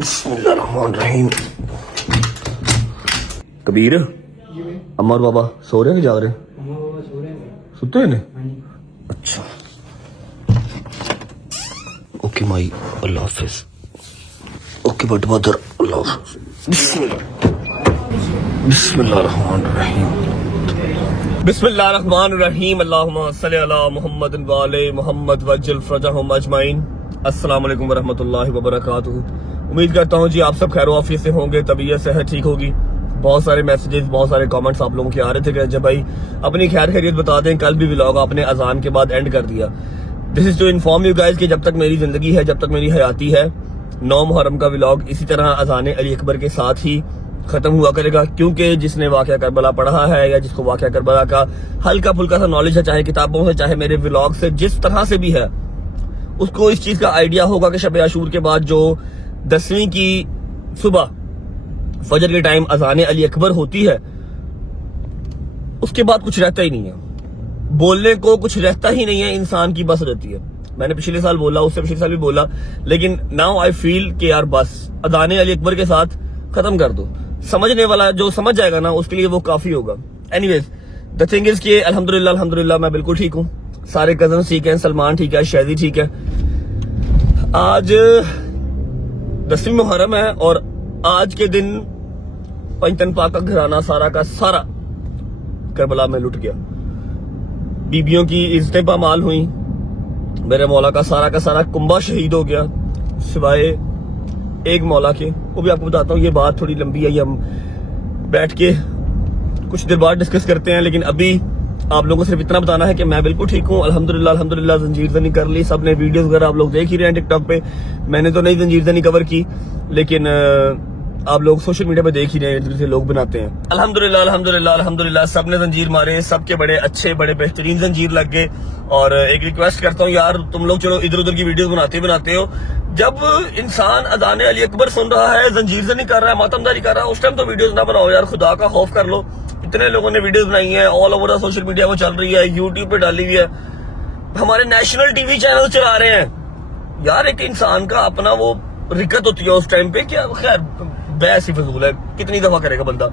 बिस्मिल्लाहिर्रहमानिर्रहीम। कबीर, अम्मा और बाबा सो रहे हैं कि जाग रहे हैं? सुते हैं ने? अच्छा, ओके माई, अल्लाह हाफिज। ओके बट मदर, अल्लाह हाफिज। बिस्मिल्लाहिर्रहमानिर्रहीम। बिस्मिल्लाहिर्रहमानिर्रहीम। अल्लाहुम्मा सल्लि अला मुहम्मद व आले मुहम्मद वज्जल फरजहुम अजमाइन। अस्सलाम वालेकुम वरहमतुल्लाहि वबरकातुहू। उम्मीद करता हूँ जी आप सब खैर आफियत से होंगे, तबीयत सेहत ठीक होगी। बहुत सारे मैसेजेस, बहुत सारे कमेंट्स आप लोगों के आ रहे थे कि जब भाई अपनी खैर खैरियत बता दें। कल भी व्लॉग आपने अजान के बाद एंड कर दिया। This is to inform you guys कि जब तक मेरी जिंदगी है, जब तक मेरी हयाती है, 9 मुहर्रम का व्लॉग इसी तरह अजान अली अकबर के साथ ही खत्म हुआ करेगा। क्योंकि जिसने वाक़या करबला पढ़ा है या जिसको वाक़या करबला का हल्का फुल्का सा नॉलेज है, चाहे किताबों से चाहे मेरे व्लॉग से, जिस तरह से भी है, उसको इस चीज का आइडिया होगा कि शब आशूर के बाद जो 10वीं की सुबह फजर के टाइम अजान अली अकबर होती है, उसके बाद कुछ रहता ही नहीं है, बोलने को कुछ रहता ही नहीं है, इंसान की बस रहती है। मैंने पिछले साल बोला, उससे पिछले साल भी बोला, लेकिन नाउ आई फील कि यार बस अजान अली अकबर के साथ खत्म कर दो। समझने वाला जो समझ जाएगा ना, उसके लिए वो काफी होगा। एनीवेज, द थिंग इज कि अल्हम्दुलिल्लाह मैं बिल्कुल ठीक हूँ। सारे कजन ठीक है, सलमान ठीक है, शहदी ठीक है। आज 10वीं मुहर्रम है और आज के दिन पंचतन पाक का घराना सारा का सारा करबला में लुट गया। बीबियों की इज्जतें पामाल हुई, मेरे मौला का सारा कुंबा शहीद हो गया, सिवाय एक मौला के। वो भी आपको बताता हूँ, ये बात थोड़ी लंबी है, ये हम बैठ के कुछ देर बाद डिस्कस करते हैं। लेकिन अभी आप लोगों को सिर्फ इतना बताना है कि मैं बिल्कुल ठीक हूँ, अल्हम्दुलिल्लाह। जंजीर ज़नी कर ली, सबने वीडियोस वगैरह आप लोग देख ही रहे हैं टिकटॉक पे। मैंने तो नहीं जंजीर ज़नी कवर की, लेकिन आप लोग सोशल मीडिया पे देख ही रहे हैं, जिसे लोग बनाते हैं। अल्हम्दुलिल्लाह सबने जंजीर मारे, सबके बड़े अच्छे बड़े बेहतरीन जंजीर लग गए। और एक रिक्वेस्ट करता हूँ यार, तुम लोग चलो इधर उधर की वीडियोस बनाते हो, जब इंसान अजान अली अकबर सुन रहा है, जंजीर ज़नी कर रहा है, मातमदारी कर रहा है, उस टाइम तो वीडियोस ना बनाओ यार, खुदा का खौफ कर लो। इतने लोगों ने वीडियोस बनाई है, ऑल ओवर सोशल मीडिया वो चल रही है, यूट्यूब पे डाली हुई है, हमारे नेशनल टीवी चैनल चला रहे हैं यार। एक इंसान का अपना वो रिकत होती है उस टाइम पे, क्या खैर बहस ही फजूल है, कितनी दफा करेगा बंदा।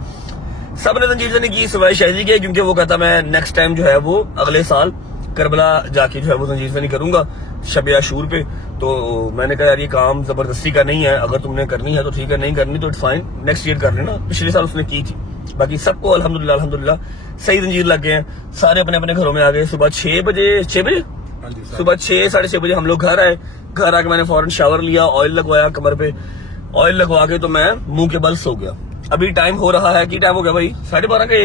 सबने जंजीर ज़नी की सिवाय शहदी के, क्योंकि वो कहता मैं नेक्स्ट टाइम जो है वो अगले साल करबला जाके जो है वो जंजीर ज़नी करूंगा शब आशूर पे। तो मैंने कहा यार ये काम जबरदस्ती का नहीं है, अगर तुमने करनी है तो ठीक है, नहीं करनी तो इट्स फाइन, नेक्स्ट ईयर कर लेना। पिछले साल उसने की थी। बाकी सबको अल्हम्दुलिल्लाह सही जंजीर लग गए हैं, सारे अपने अपने घरों में आ गए। सुबह 6 बजे सुबह 6 साढ़े 6 बजे हम लोग घर आए। घर आके मैंने फौरन शावर लिया, ऑयल लगवाया कमर पे, ऑयल लगवा के तो मैं मुंह के बल सो गया। अभी टाइम हो रहा है, कि टाइम हो गया भाई 12:30 का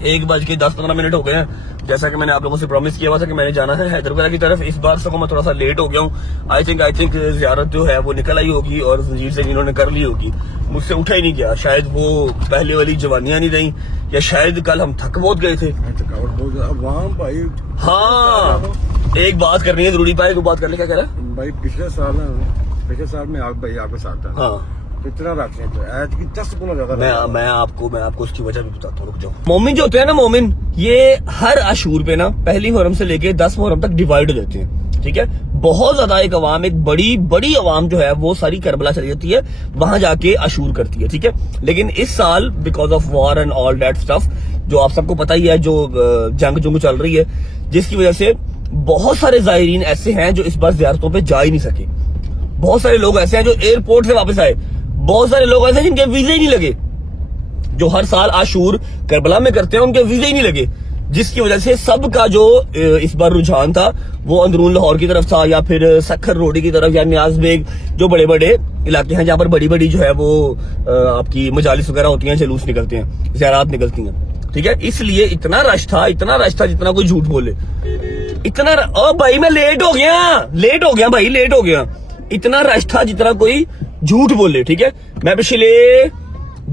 1:10-15 हो गए हैं। जैसा कि मैंने आप लोगों से प्रॉमिस किया हुआ था कि मैंने जाना है हैदराबाद की तरफ। इस बार से मैं थोड़ा सा लेट हो गया हूँ। आई थिंक ज़ियारत जो है वो निकल आई होगी और जंजीर से इन्होंने कर ली होगी, मुझसे उठा ही नहीं गया। शायद वो पहले वाली जवानियां नहीं रही, या शायद कल हम थक बहुत गए थे। हाँ, एक बात करनी है जरूरी भाई, वो बात कर ले। क्या कह रहा है भाई? पिछले साल में आपके साथ था। हाँ, कितना रखते हैं तो आज की 10 गुना ज्यादा। मैं आपको उसकी वजह भी बताता हूँ, रुक जाओ। मोमिन जो होते हैं ना, मोमिन ये हर आशूर पे ना पहली मुहर्रम से लेके 10 मुहर्रम तक डिवाइड हो जाते हैं, ठीक है। बहुत ज्यादा एक अवाम, एक बड़ी अवाम जो है वो सारी करबला चली जाती है, वहां जाके आशूर करती है, ठीक है। लेकिन इस साल because of war and all that stuff, जो आप सबको पता ही है, जो जंग चल रही है, जिसकी वजह से बहुत सारे ज़ायरीन ऐसे हैं जो इस बार ज़ियारतों पे जा ही नहीं सके। बहुत सारे लोग ऐसे हैं जो एयरपोर्ट से वापस आए, बहुत सारे लोग ऐसे हैं जिनके वीजे ही नहीं लगे, जो हर साल आशूर करबला में करते हैं, उनके वीजे ही नहीं लगे, जिसकी वजह से सबका जो इस बार रुझान था वो अंदरून लाहौर की तरफ था, या फिर सखर रोडी की तरफ, या न्याज बेग, जो बड़े बड़े इलाके हैं जहाँ पर बड़ी जो है वो आपकी मजालिस वगैरह होती हैं, जुलूस निकलते हैं, ज़ियारत निकलती हैं, ठीक है। इसलिए इतना रश था जितना कोई झूठ बोले। इतना ओ भाई मैं लेट हो गया। इतना रश था जितना कोई झूठ बोले, ठीक है। मैं पिछले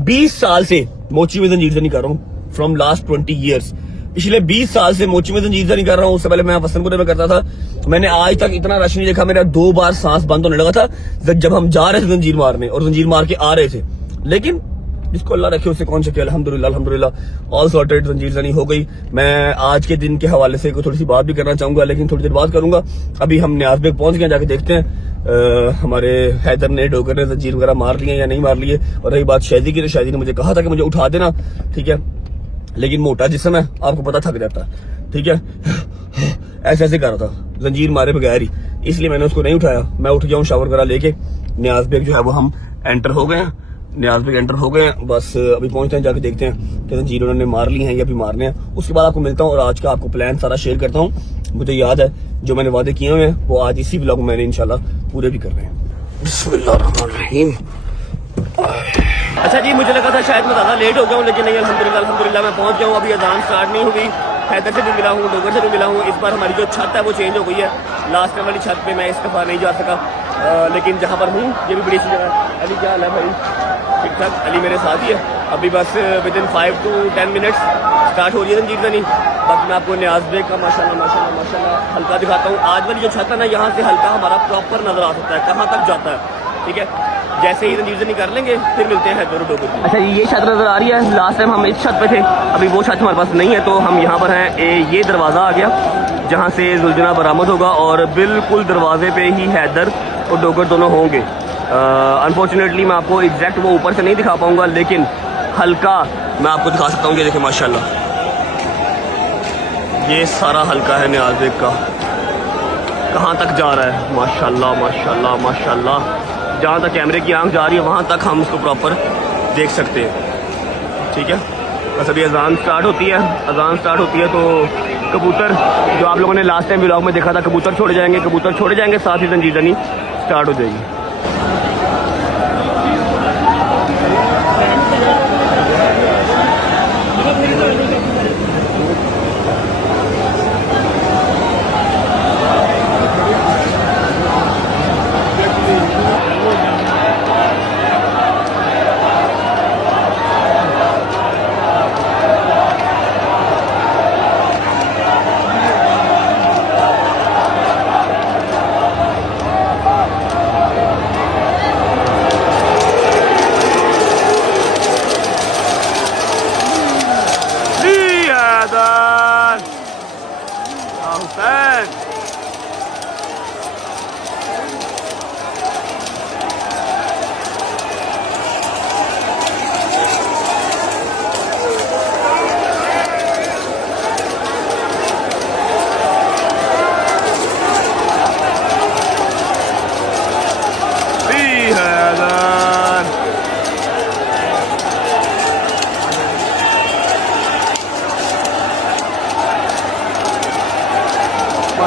20 साल से मोची में जंजीर ज़नी कर रहा हूँ, फ्रॉम लास्ट 20 ईयर्स। पिछले 20 साल से मोची में जंजीर ज़नी कर रहा हूँ। उससे पहले मैं वसंतपुर में करता था। मैंने आज तक इतना रश नहीं देखा। मेरा 2 बार सांस बंद होने लगा था जब हम जा रहे थे जंजीर मारने, और जंजीर मार के आ रहे थे। लेकिन जिसको अल्लाह रखे उससे कौन सके। अल्हम्दुलिल्लाह ऑल सॉर्टेड, जंजीर ज़नी हो गई। मैं आज के दिन के हवाले से थोड़ी सी बात भी करना चाहूंगा, लेकिन थोड़ी देर बात करूंगा। अभी हम न्याज बेग पहुंच गए, जाके देखते हैं ہمارے حیدر نے ڈوگر نے زنجیر وغیرہ مار لیے یا نہیں مار لیے. اور رہی بات شہزی کی، تو شہزی نے مجھے کہا تھا کہ مجھے اٹھا دینا، ٹھیک ہے، لیکن موٹا جسم ہے، آپ کو پتا تھک جاتا ہے، ٹھیک ہے، ایسے ایسے کر رہا تھا زنجیر مارے بغیر ہی، اس لیے میں نے اس کو نہیں اٹھایا. میں اٹھ گیا ہوں شاور وغیرہ لے کے. نیاز بیگ جو ہے وہ ہم انٹر ہو گئے ہیں، نیاز بیگ انٹر ہو گئے ہیں، بس ابھی پہنچتے ہیں، جا کے دیکھتے ہیں کہ زنجیر انہوں نے مار لی ہیں یا بھی مارنے ہیں. اس کے بعد آپ کو ملتا ہوں اور آج کا آپ کو پلان سارا شیئر کرتا ہوں. مجھے یاد ہے جو میں نے وعدے کیے ہوئے ہیں وہ آج اسی ولاگ میں نے انشاءاللہ پورے بھی کر رہے ہیں. بسم اللہ الرحمن الرحیم. اچھا جی، مجھے لگا تھا شاید میں زیادہ لیٹ ہو گیا ہوں، لیکن نہیں، الحمدللہ میں پہنچ گیا ہوں. ابھی اذان سٹارٹ نہیں ہوئی. حیدر سے بھی ملا ہوں، ڈوگر سے بھی ملا ہوں. اس بار ہماری جو چھت ہے وہ چینج ہو گئی ہے. لاسٹ ٹائم والی چھت پہ میں اس دفعہ نہیں جا سکا، لیکن جہاں پر ہوں یہ بھی بڑی سی جگہ ہے. علی کیا حال ہے بھائی؟ ٹھیک ٹھاک. علی میرے ساتھ ہی ہے. ابھی بس within 5 to 10 minutes start ہو رہی ہے زنجیر زنی. باقی میں آپ کو نیاز بیگ کا ماشاءاللہ ہلکا دکھاتا ہوں. آج والی جو چھت ہے نا، یہاں سے ہلکا ہمارا پراپر نظر آ سکتا ہے کہاں تک جاتا ہے، ٹھیک ہے. جیسے ہی زنجیر زنی کر لیں گے پھر ملتے ہیں حیدر ڈوگر. اچھا جی، یہ چھت نظر آ رہی ہے. لاسٹ ٹائم ہم اس چھت پہ تھے، ابھی وہ چھت ہمارے پاس نہیں ہے، تو ہم یہاں پر ہیں. یہ دروازہ آ گیا جہاں سے زلجنا برآمد ہوگا، اور بالکل دروازے پہ ہی حیدر اور ڈوگر دونوں ہوں گے. انفارچونیٹلی میں آپ کو ایگزیکٹ وہ اوپر سے نہیں دکھا پاؤں گا، لیکن ہلکا میں آپ کو دکھا سکتا ہوں. یہ دیکھیں ماشاءاللہ، یہ سارا ہلکا ہے نیاز بیگ کا. کہاں تک جا رہا ہے، ماشاءاللہ ماشاءاللہ ماشاءاللہ. جہاں تک کیمرے کی آنکھ جا رہی ہے وہاں تک ہم اس کو پراپر دیکھ سکتے ہیں، ٹھیک ہے. بس ابھی اذان سٹارٹ ہوتی ہے تو کبوتر جو آپ لوگوں نے لاسٹ ٹائم ولاگ میں دیکھا تھا، کبوتر چھوڑے جائیں گے، ساتھ ہی زنجیر زنی سٹارٹ ہو جائے گی.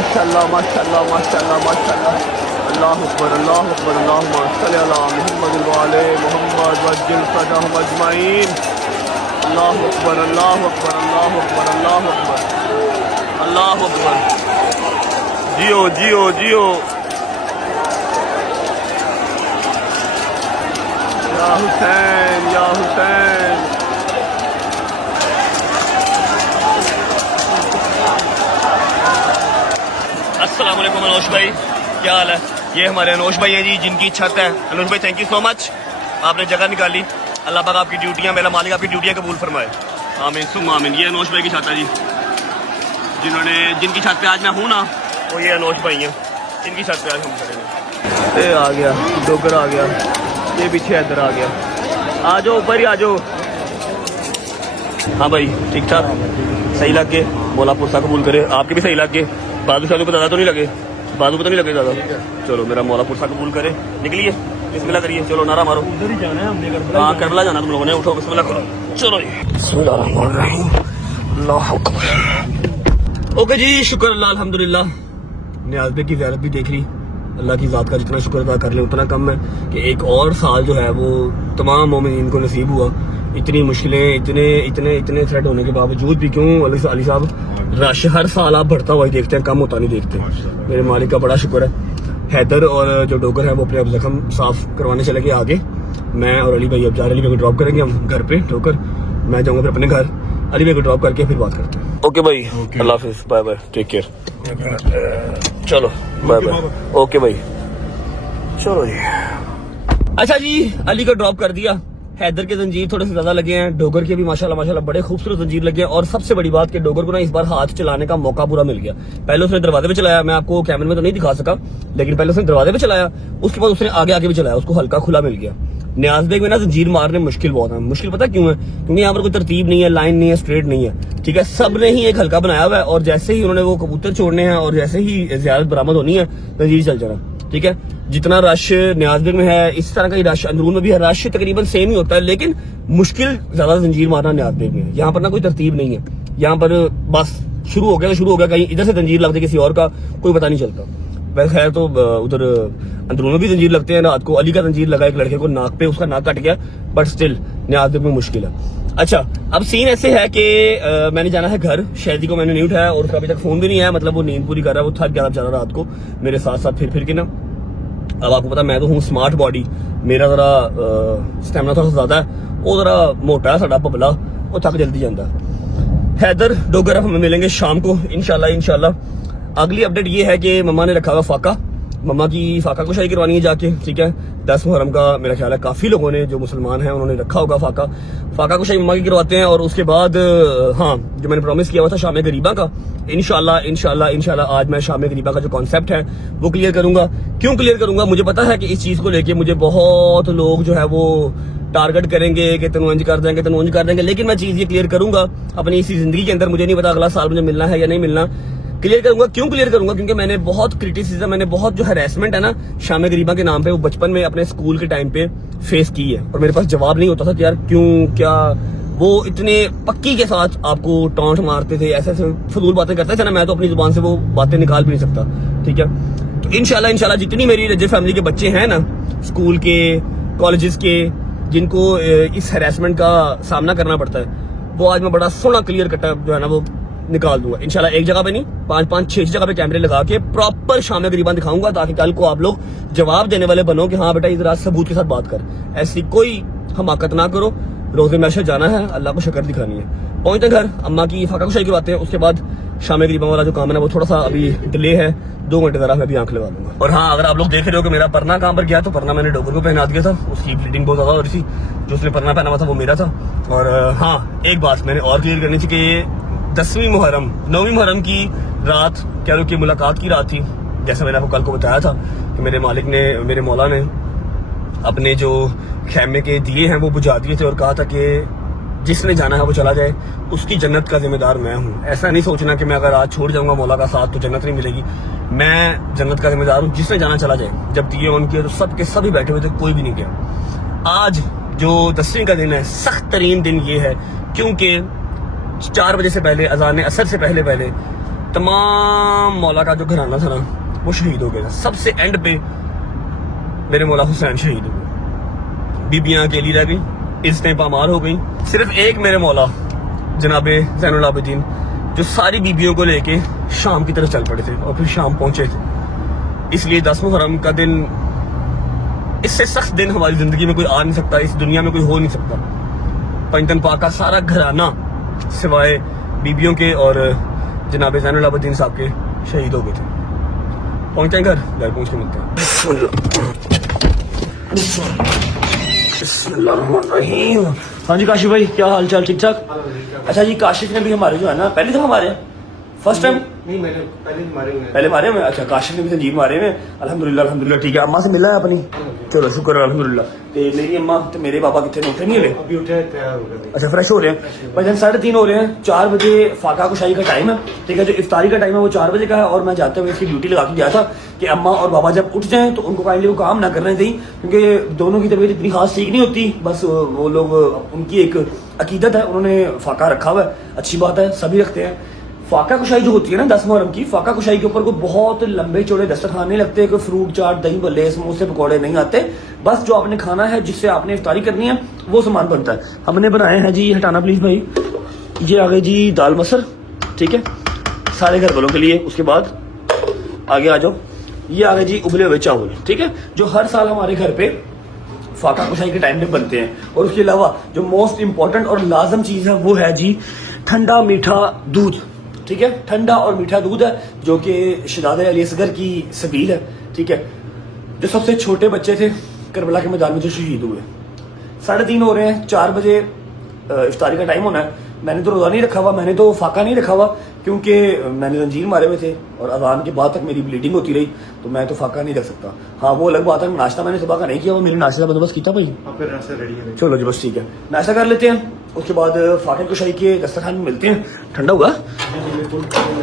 ماشاءاللہ. اللہ اکبر اللہم صل علی محمد وعلی محمد وعجل فرجہم اجمعین. اللہ اکبر اللہ اکبر اللہ اکبر اللہ اکبر اللہ اکبر. جیو یا حسین یا حسین. السلام علیکم انوش بھائی، کیا حال ہے؟ یہ ہمارے انوش بھائی ہیں جی، جن کی چھت ہے. انوش بھائی تھینک یو سو مچ، آپ نے جگہ نکالی. اللہ پاک آپ کی ڈیوٹیاں، میرا مالک آپ کی ڈیوٹیاں قبول فرمائے. آمین ثم آمین. یہ انوش بھائی کی چھت ہے جی، جن کی چھت پہ آج میں ہوں نا، وہ یہ انوش بھائی ہیں، جن کی چھت پہ آج ہم کھڑے ہیں. یہ آ گیا ڈوگر، آ گیا یہ پیچھے ادھر آ گیا. آ جاؤ اوپر ہی آ جاؤ. ہاں بھائی ٹھیک ٹھاک، صحیح لگ کے مولا پرسا قبول کرے. آپ کے بھی صحیح لگ کے، بازو شادو پہ زیادہ تو نہیں لگے، بازو پہ تو نہیں لگے زیادہ. چلو میرا مولا پرسا قبول کرے. نکلیے بسم اللہ کریے. چلو نعرہ مارو. ادھر ہی جانا ہے ہم نے، ہاں کربلا جانا تم لوگوں نے. اٹھو بسم اللہ کرو. چلو جی بسم اللہ الرحمن الرحیم. اللہ اکبر. اوکے جی، شکر اللہ الحمدللہ. نیاز بیگ کی زیارت بھی دیکھ لی. اللہ کی ذات کا جتنا شکر ادا کر لیں اتنا کم ہے کہ ایک اور سال جو ہے وہ تمام مومنین کو نصیب ہوا. اتنی مشکلیں، اتنے تھریٹ ہونے کے باوجود بھی، کیوں علی صاحب، رش ہر سال آپ بڑھتا ہوا ہی دیکھتے ہیں، کم ہوتا نہیں دیکھتے. میرے مالک کا بڑا شکر ہے. حیدر اور جو ڈوگر ہے وہ اپنے اب زخم صاف کروانے چلے گئے آگے. میں اور علی بھائی اب جا رہے، علی بھائی کو ڈراپ کریں گے ہم گھر پہ ڈوگر. میں جاؤں گا پھر اپنے گھر، علی بھائی کو ڈراپ کر کے پھر بات کرتے ہیں. اوکے بھائی، اللہ حافظ، بائے بائے، ٹیک کیئر. چلو بائے بائے. اوکے بھائی چلو جی. اچھا جی، علی کو ڈراپ کر دیا. حیدر کے زنجیر تھوڑے سے زیادہ لگے ہیں, ڈوگر کے بھی ماشاءاللہ بڑے خوبصورت زنجیر لگے ہیں. اور سب سے بڑی بات کہ ڈوگر کو نا اس بار ہاتھ چلانے کا موقع پورا مل گیا. پہلے اس نے دروازے پہ چلایا, میں آپ کو کیمرے میں تو نہیں دکھا سکا, لیکن پہلے اس نے دروازے پہ چلایا, اس کے بعد اس نے آگے بھی چلایا, اس کو ہلکا کھلا مل گیا. نیاز بیگ میں نا زنجیر مارنے مشکل بہت ہے. مشکل پتہ کیوں ہے؟ کیونکہ یہاں پر کوئی ترتیب نہیں ہے, لائن نہیں ہے, اسٹریٹ نہیں ہے, ٹھیک ہے. سب نے ہی ایک ہلکا بنایا ہوا ہے, اور جیسے ہی انہوں نے وہ کبوتر چھوڑنے ہیں اور جیسے ہی زیارت برآمد ہونی ہے زنجیر چل جانا, ٹھیک ہے. جتنا رش نیاز بیگ میں ہے اس طرح کا ہی رش اندرون میں بھی ہے. رش تقریباً سیم ہی ہوتا ہے, لیکن مشکل زیادہ زنجیر مارنا نیاز بیگ میں ہے. یہاں پر نا کوئی ترتیب نہیں ہے, یہاں پر بس شروع ہو گیا, کہیں ادھر سے زنجیر لگ جائے کسی اور کا کوئی پتہ نہیں چلتا. ویسے خیر تو ادھر اندرون میں بھی زنجیر لگتے ہیں. رات کو علی کا زنجیر لگا ایک لڑکے کو ناک پہ, اس کا ناک کٹ گیا, بٹ اسٹل نیاز بیگ میں مشکل ہے. اچھا اب سین ایسے ہے کہ میں نے جانا ہے گھر. شہدی کو میں نے نہیں اٹھایا اور اس کا ابھی تک فون بھی نہیں آیا, مطلب وہ نیند پوری کر رہا ہے, وہ تھک گیا بیچارہ رات کو میرے ساتھ ساتھ پھر کے نا. اب آپ کو پتا میں تو ہوں اسمارٹ باڈی, میرا ذرا اسٹیمنا تھوڑا زیادہ ہے, وہ ذرا موٹا ہے ساڈا پبلا, وہ تھک جلدی جاتا ہے. حیدر ڈوگر اب ہمیں ملیں گے شام کو انشاءاللہ. اگلی اپڈیٹ یہ ہے کہ مما نے رکھا ہوا فاقہ, مما کی فاقہ کشائی کروانی ہے جا کے, ٹھیک ہے. 10 محرم کا میرا خیال ہے کافی لوگوں نے جو مسلمان ہیں انہوں نے رکھا ہوگا فاقہ کشائی مما کی کرواتے ہیں. اور اس کے بعد ہاں جو میں نے پرومس کیا ہوا تھا شام غریبہ کا, انشاءاللہ آج میں شام غریبہ کا جو کانسیپٹ ہے وہ کلیئر کروں گا. کیوں کلیئر کروں گا؟ مجھے پتا ہے کہ اس چیز کو لے کے مجھے بہت لوگ جو ہے وہ ٹارگٹ کریں گے کہ تنوج کر دیں گے, لیکن میں چیز یہ کلیئر کروں گا اپنی اسی زندگی کے اندر. مجھے نہیں پتا اگلا سال مجھے ملنا ہے یا نہیں ملنا, کلیئر کروں گا. کیوں کلیئر کروں گا؟ کیونکہ میں نے بہت کرٹیسزم, میں نے بہت جو ہراسمنٹ ہے نا شام غریبہ کے نام پہ, وہ بچپن میں اپنے اسکول کے ٹائم پہ فیس کی ہے, اور میرے پاس جواب نہیں ہوتا تھا کہ یار کیوں, کیا. وہ اتنے پکی کے ساتھ آپ کو ٹانٹ مارتے تھے, ایسے فضول باتیں کرتے تھے نا, میں تو اپنی زبان سے وہ باتیں نکال بھی نہیں سکتا, ٹھیک ہے. تو انشاءاللہ جتنی میری رجب فیملی کے بچے ہیں نا اسکول کے, کالجز کے, جن کو اس ہراسمنٹ کا سامنا کرنا پڑتا ہے, وہ آج میں بڑا سونا کلیئر کٹا جو ہے نا وہ نکال دوں گا انشاءاللہ. ایک جگہ پہ نہیں, 5-6 جگہ پہ کیمرے لگا کے پراپر شام غریبہ دکھاؤں گا, تاکہ کل کو آپ لوگ جواب دینے والے بنو کہ ہاں بیٹا ادھر ثبوت کے ساتھ بات کر. ایسی کوئی حماقت نہ کرو. روزے میشر جانا ہے, اللہ کو شکر دکھانی ہے. پہنچتے گھر, اما کی فاقہ کشائی کرواتے ہیں, اس کے بعد شام غریبہ والا جو کام ہے نا وہ تھوڑا سا ابھی ڈیلے ہے, 2 گھنٹے ذرا میں بھی آنکھ لگا دوں گا. اور ہاں اگر آپ لوگ دیکھ رہے ہو کہ میرا پرنا کہاں پر گیا, تو پرنا میں نے ڈوگر کو پہنا دیا تھا, اس کی بلیڈنگ بہت زیادہ ہو رہی تھی. جو اس نے پرنا پہنا ہوا تھا وہ میرا تھا. اور ہاں ایک بات میں نے اور کلیئر کرنی تھی کہ 9 محرم کی رات کہہ لو کہ ملاقات کی رات تھی. جیسا میں نے آپ کو کل کو بتایا تھا کہ میرے مالک نے, میرے مولا نے اپنے جو خیمے کے دیے ہیں وہ بجھا دیے تھے, اور کہا تھا کہ جس نے جانا ہے وہ چلا جائے, اس کی جنت کا ذمہ دار میں ہوں. ایسا نہیں سوچنا کہ میں اگر آج چھوڑ جاؤں گا مولا کا ساتھ تو جنت نہیں ملے گی. میں جنت کا ذمہ دار ہوں, جس نے جانا چلا جائے. جب دیے آن کیے تو سب کے سبھی بیٹھے ہوئے تھے, کوئی بھی نہیں گیا. آج جو 10ویں کا دن ہے, سخت ترین دن یہ ہے کیونکہ 4 بجے سے پہلے, اذان عصر سے پہلے تمام مولا کا جو گھرانہ تھا نا وہ شہید ہو گیا تھا. سب سے اینڈ پہ میرے مولا حسین شہید ہو گئے, بیبیاں اکیلی رہ گئیں, عزتیں پامال ہو گئیں. صرف ایک میرے مولا جناب زین العابدین جو ساری بیبیوں کو لے کے شام کی طرف چل پڑے تھے اور پھر شام پہنچے تھے. اس لیے 10 محرم کا دن, اس سے سخت دن ہماری زندگی میں کوئی آ نہیں سکتا, اس دنیا میں کوئی ہو نہیں سکتا. پنجتن پاک کا سارا گھرانہ سوائے بیبیوں کے اور جناب زین العابدین صاحب کے شہید ہو گئے تھے. پہنچتے ہیں گھر پہنچ کے ملتے ہیں. بسم اللہ الرحمن الرحیم. ہاں جی کاشف بھائی, کیا حال چال؟ ٹھیک ٹھاک. اچھا جی, کاشف نے بھی ہمارے جو ہے نا پہلی دفعہ ہمارے فرسٹ ٹائم نہیں, میں نے پہلے مارے ہوئے. اچھا, کاشف نے بھی سنجیب مارے ہوئے. الحمدللہ ٹھیک ہے. اماں سے ملنا ہے اپنی, چلو شکر ہے الحمدللہ. میری اماں تے میرے بابا کتنے اٹھے نہیں ہوئے, ابھی اٹھے تیار ہو گئے. اچھا فریش ہو رہے ہیں. بھائی 3:30 ہو رہے ہیں. 4 بجے فاقہ کشائی کا ٹائم ہے, ٹھیک ہے. جو افطاری کا ٹائم ہے وہ 4 بجے کا ہے, اور میں جاتے ہوئے اس کی ڈیوٹی لگا کے گیا تھا کہ اماں اور بابا جب اٹھ جائیں تو ان کو کائنڈلی وہ کام نہ کرنے دیں, کیونکہ دونوں کی طبیعت اتنی خاص ٹھیک نہیں ہوتی. بس وہ لوگ, ان کی ایک عقیدت ہے, انہوں نے فاقہ رکھا ہوا ہے, اچھی بات ہے, سبھی رکھتے ہیں. فاقہ کشائی جو ہوتی ہے نا 10 محرم کی, فاقہ کشائی کے اوپر کوئی بہت لمبے چوڑے دسترخوان نہیں لگتے, کوئی فروٹ چاٹ, دہی بھلے, سموسے, پکوڑے نہیں آتے. بس جو آپ نے کھانا ہے, جس سے آپ نے افطاری کرنی ہے, وہ سامان بنتا ہے. ہم نے بنائے ہیں جی, ہٹانا پلیز بھائی, یہ آ گئے جی دال مسر, ٹھیک ہے, سارے گھر والوں کے لیے. اس کے بعد آگے آ جاؤ, یہ آ گئے جی ابلے ہوئے چاول, ٹھیک ہے, جو ہر سال ہمارے گھر پہ فاقہ کشائی کے ٹائم پہ بنتے ہیں. اور اس کے علاوہ جو موسٹ امپورٹنٹ اور لازم چیز ہے وہ ہے جی ٹھنڈا میٹھا دودھ, ٹھیک ہے. ٹھنڈا اور میٹھا دودھ ہے جو کہ شہزادہ علی اصغر کی سبیل ہے, ٹھیک ہے, جو سب سے چھوٹے بچے تھے کربلا کے میدان میں جو شہید ہوئے. 3:30 हो रहे हैं, 4 बजे इफ्तारी का टाइम होना है। मैंने तो रोज़ा नहीं रखा हुआ, मैंने तो फाका नहीं रखा हुआ क्योंकि मैंने जंजीर मारे हुए थे और अजान के बाद तक मेरी ब्लीडिंग होती रही, तो मैं तो फाका नहीं रख सकता। हाँ वो अलग बात है, नाश्ता मैंने सुबह का नहीं किया, वो मेरे नाश्ते का बंदोबस्त किया भाई। फिर नाश्ता रेडी है। चलो जी बस ठीक है, नाश्ता कर लेते हैं, उसके बाद फाके कुशाई के दस्तरखान में मिलते हैं। ठंडा हुआ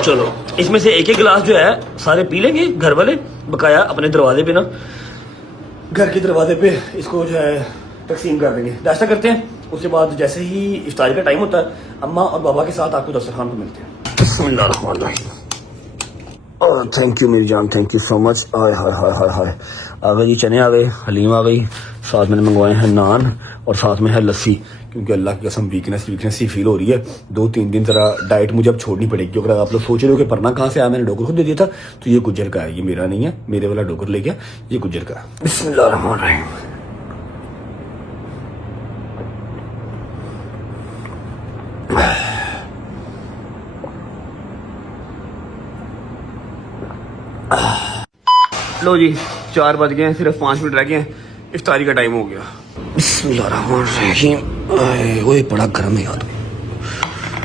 चलो, इसमें से एक गिलास जो है सारे पी लेंगे घर वाले, बकाया अपने दरवाजे पे ना, घर के दरवाजे पे इसको जो है तकसीम कर देंगे। नाश्ता करते हैं, उसके बाद जैसे ही इफ्तारी का टाइम होता है अम्मा और बाबा के साथ आपको दस्तरखान पे मिलते हैं। थैंक यू मेरी जान, थैंक यू सो मच। हाय हाय हाय हाय हाय, आ गए जी चने, आ गए हलीम, आ गई, साथ मैंने मंगवाए हैं नान और साथ में है लस्सी, क्योंकि अल्लाह की कसम वीकनेस ही फील हो रही है। 2-3 दिन जरा डाइट मुझे अब छोड़नी पड़ेगी। अगर आप लोग सोच रहे हो कि पढ़ना कहाँ से आया, मैंने डोगर को दे दिया था, तो ये गुज्जर का है, ये मेरा नहीं है, मेरे वाला डोगर ले गया, ये गुज्जर का है। बिस्मिल्लाहिर्रहमानिर्रहीम। लो जी 4 बज गए हैं, सिर्फ 5 मिनट रह गए हैं, इफ्तारी का टाइम हो गया। बिस्मिल्लाहिर्रहमानिर्रहीम। ओए बड़ा गर्म है यार।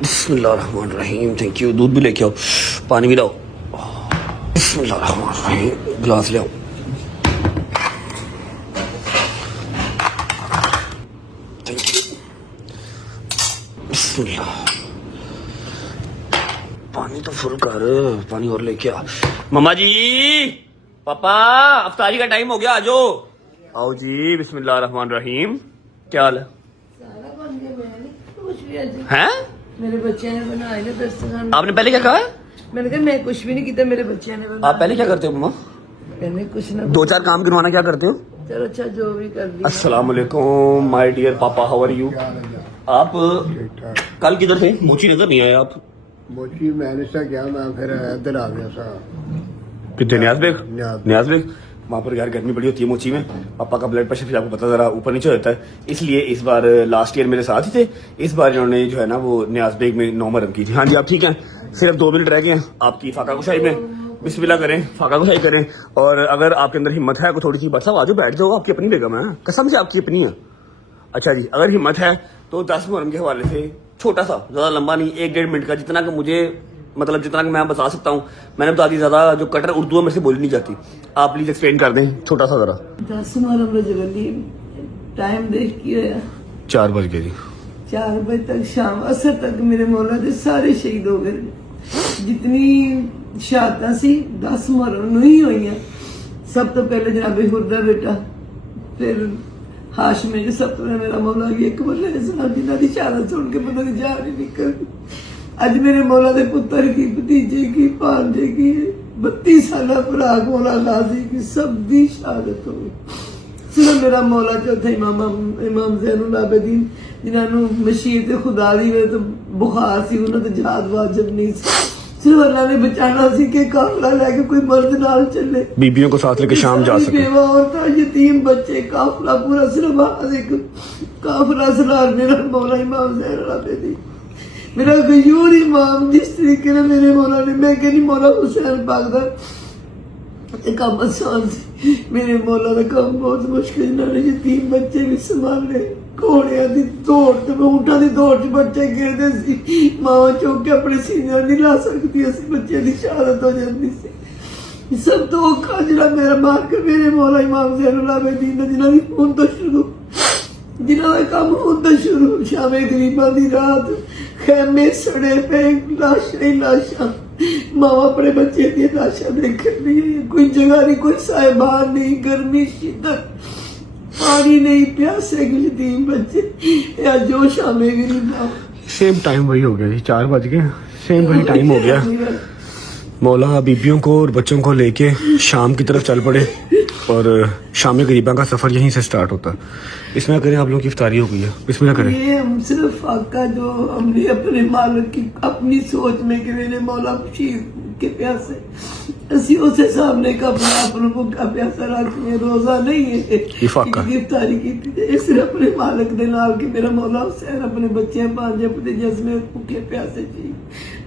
बिस्मिल्लाहिर्रहमानिर्रहीम। थैंक यू, दूध भी लेके आओ, पानी भी लाओ। बिस्मिल्लाहिर्रहमानिर्रहीम, गिलास ले आओ। Thank you. बिस्मिल्लाह, पानी तो फुल कर, पानी और लेके आ। मम्मा जी, पापा, इफ्तारी का टाइम हो गया, आ जाओ। आओ जी, बिस्मिल्लाहिर्रहमानिर्रहीम। क्या हाल है? सारा बन गया, मैंने कुछ भी आज हैं? मेरे बच्चे ने बनाए ना दस्तरखान। आपने पहले क्या कहा है? मैंने कहा मैं कुछ भी नहीं किया, मेरे बच्चे ने बनाया। आप पहले क्या करते हो मम्मा? मैंने कुछ ना 2-4 काम करवाना क्या करते हो? चलो अच्छा जो भी कर दिया। अस्सलाम वालेकुम माय डियर पापा, हाउ आर यू? आप कल किधर थे? मोची नजर नहीं आए आप। मोची मैंने सा क्या, मैं फिर इधर आ गया सा। कितने न्याज बेग? न्याज। न्याज बेग वहाँ पर यार गर्मी बड़ी होती है मोची में, पापा का ब्लड प्रेशर फिर आपको पता जरा ऊपर नीचे होता है, इसलिए इस बार लास्ट ईयर मेरे साथ ही थे, इस बार इन्होंने जो है ना वो न्याज बेग में 9 मरम की थी। हाँ जी आप ठीक हैं, सिर्फ 2 मिनट रह गए हैं आपकी फाका कुशाई में। बिस्मिल्लाह करें, फाका कुशाई करें, और अगर आपके अंदर हिम्मत है, थोड़ी सी बस आ जाओ, बैठ जाओ, आपकी अपनी बेगम है, कसम से आपकी अपनी है। अच्छा जी, अगर हिम्मत है तो 10 मुहर्रम के हवाले से छोटा सा, ज्यादा लंबा नहीं, 1-1.5 मिनट का, जितना कि मुझे मतलब जितना कि मैं बता सकता हूँ मैंने बता दी, ज्यादा जो कटर उर्दू में से बोली नहीं जाती, आप प्लीज एक्सप्लेन कर दें छोटा सा जरा। 10 मुहर्रम रजबी टाइम देख के 4 बज गए जी। 4 बजे तक शाम असर तक मेरे मौला दे सारे शहीद हो गए। जितनी शहादतां सी 10 मुहर्रम ਨੂੰ ही हुई। सब तो पहले जनाबे हुरदा बेटा, फिर हाशमे जो सब तो मेरा मौला भी एक बल्ले जिन्हों की शहादत सुन के पता नहीं जा नहीं निकल। अज मेरे मौला दे पुत्र की, भतीजे की, भांजे की, 32 साल भरा मौला गाजी की, सब दी शहादत हो गई। सिर्फ मेरा मौला चौथा इमाम ज़ैनुल आबिदीन जिन्होंने मशीर खुदा दी वे तो बुखार सी, उन्होंने तो जहाज वाजिब नहीं सी, सिर्फ अल्लाह ने बचाना सी कि काफिला लेके कोई मर्द नाल चले, बीबियों को साथ लेके शाम जा सके। बेवा औरतां, यतीम बच्चे, काफिला पूरा सिर्फ आज एक काफिला सलार मेरा मौला इमाम ज़ैनुल आबिदीन, मेरा गयूर इमाम। जिस तरीके ने मेरे मौला ने, मैं कहनी मौला हुसैन पाक दा काम आसान सी, मेरे मौला का काम बहुत मुश्किल। इन्होंने यतीम बच्चे भी संभाले, घोड़िया की दौड़ ते ऊंटा की दौड़ च बच्चे गिरते सी, मां चुक के अपने सीने नहीं ला सकती, बच्चे की शहादत हो जाती सी। सब तो औखा जिला मेरा मार के मेरे मौला इमाम ज़ैनुल आबिदीन जिन्हों की हुण तो शुरू, जिन्हों का काम हुण तो शुरू, शामे गरीबां दी रात, खेमे सड़े पे, लाशां ही लाशां, माँ अपने बच्चे की लाशां देख रही है, कोई जगह नहीं, कोई साहिबान नहीं, गर्मी शिद्दत, पानी नहीं, प्यासे के यतीम बच्चे, या जो शामे गरीबा। सेम टाइम वही हो गया जी, 4 बज गए, सेम वही टाइम हो गया। मौला बीबियों को और बच्चों को लेके शाम की तरफ चल पड़े, और शाम गरीबा का सफर यहीं से स्टार्ट होता है। इसमें करें, आप लोगों की इफ्तारी हो गई है, इसमें करें। ये हम सिर्फ फाका जो हमने अपने मालिक की अपनी सोच में कि मेरे मौला शीर के प्यासे असी उसे सामने का अपने आप भूखा प्यासा रखने, रोजा नहीं है इफ्तारी की, सिर्फ अपने मालिक दे नाल कि मेरा मौला हुसैन अपने बच्चे भांजे भतीजे में भूखे प्यासे जी,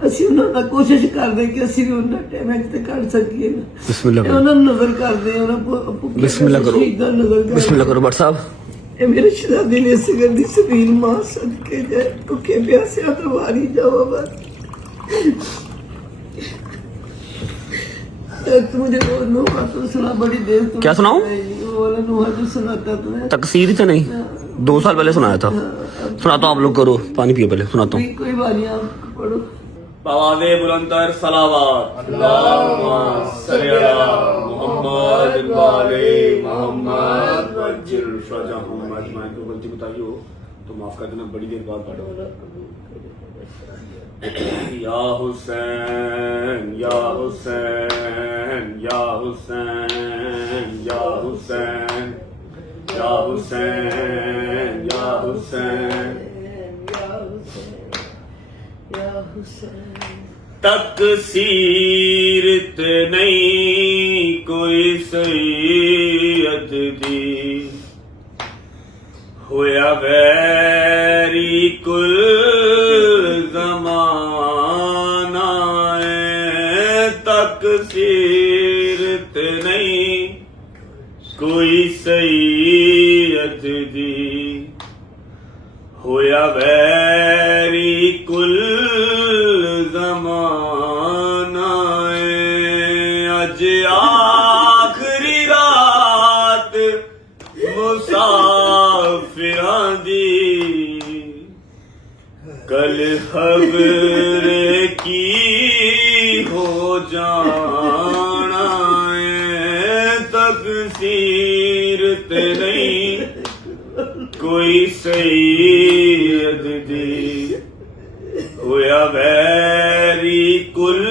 ਅਸੀਂ ਉਹਨਾਂ ਦਾ ਕੋਸ਼ਿਸ਼ ਕਰਦੇ ਕਿ ਅਸੀਂ ਵੀ ਉਹਨਾਂ ਟਾਈਮ ਤੇ ਕਰ ਸਕੀਏ ਨਾ। ਬਿਸਮਿਲ੍ਲਾ ਕਰੋ, ਉਹਨਾਂ ਨੂੰ ਨਜ਼ਰ ਕਰਦੇ, ਉਹਨਾਂ ਕੋ ਬਿਸਮਿਲ੍ਲਾ ਕਰੋ, ਨਜ਼ਰ ਬਿਸਮਿਲ੍ਲਾ ਕਰੋ। ਬਟ ਸਾਹਿਬ ਇਹ ਮੇਰੇ ਸ਼ਹਿਜ਼ਾਦੇ ਨੇ ਸਿਗਰ ਦੀ ਸਬੀਲ ਮਾਂ ਸਦਕੇ ਜਾਏ ਭੁੱਖੇ ਪਿਆਸਿਆਂ ਤੋਂ ਵਾਰੀ ਜਾਵਾ ਬਸ तू मुझे वो नोहा तो सुना बड़ी देर तो क्या सुनाऊं? वो वाला नोहा जो सुनाता तुम्हें तकसीर ही तो नहीं, 2 साल पहले सुनाया था। सुनाता हूँ, आप लोग करो, पानी पियो पहले, सुनाता हूँ। कोई बात नहीं, आप पढ़ो। आवाज़े बुलंदतर सलावत अल्लाहुम्मा सल्ली अला मुहम्मद वाले मुहम्मद वज्जिल फरजहुम अजमाइन। को गलती बताई हो तो माफ कर देना, बड़ी देर बाद पढ़ो। या हुसैन या हुसैन या हुसैन या हुसैन या हुसैन या हुसैन या हुसैन। तकसीरत नहीं कोई सैयद दी, होया वैरी कुल ज़माना है। तकसीरत नहीं कोई सैयद दी, होया वैरी कुल ज़माना है। अज आखरी रात मुसाफिरां दी, कल खबर की हो जाना है। तकसीरत नहीं कोई सैयद दी, होया वैरी कुल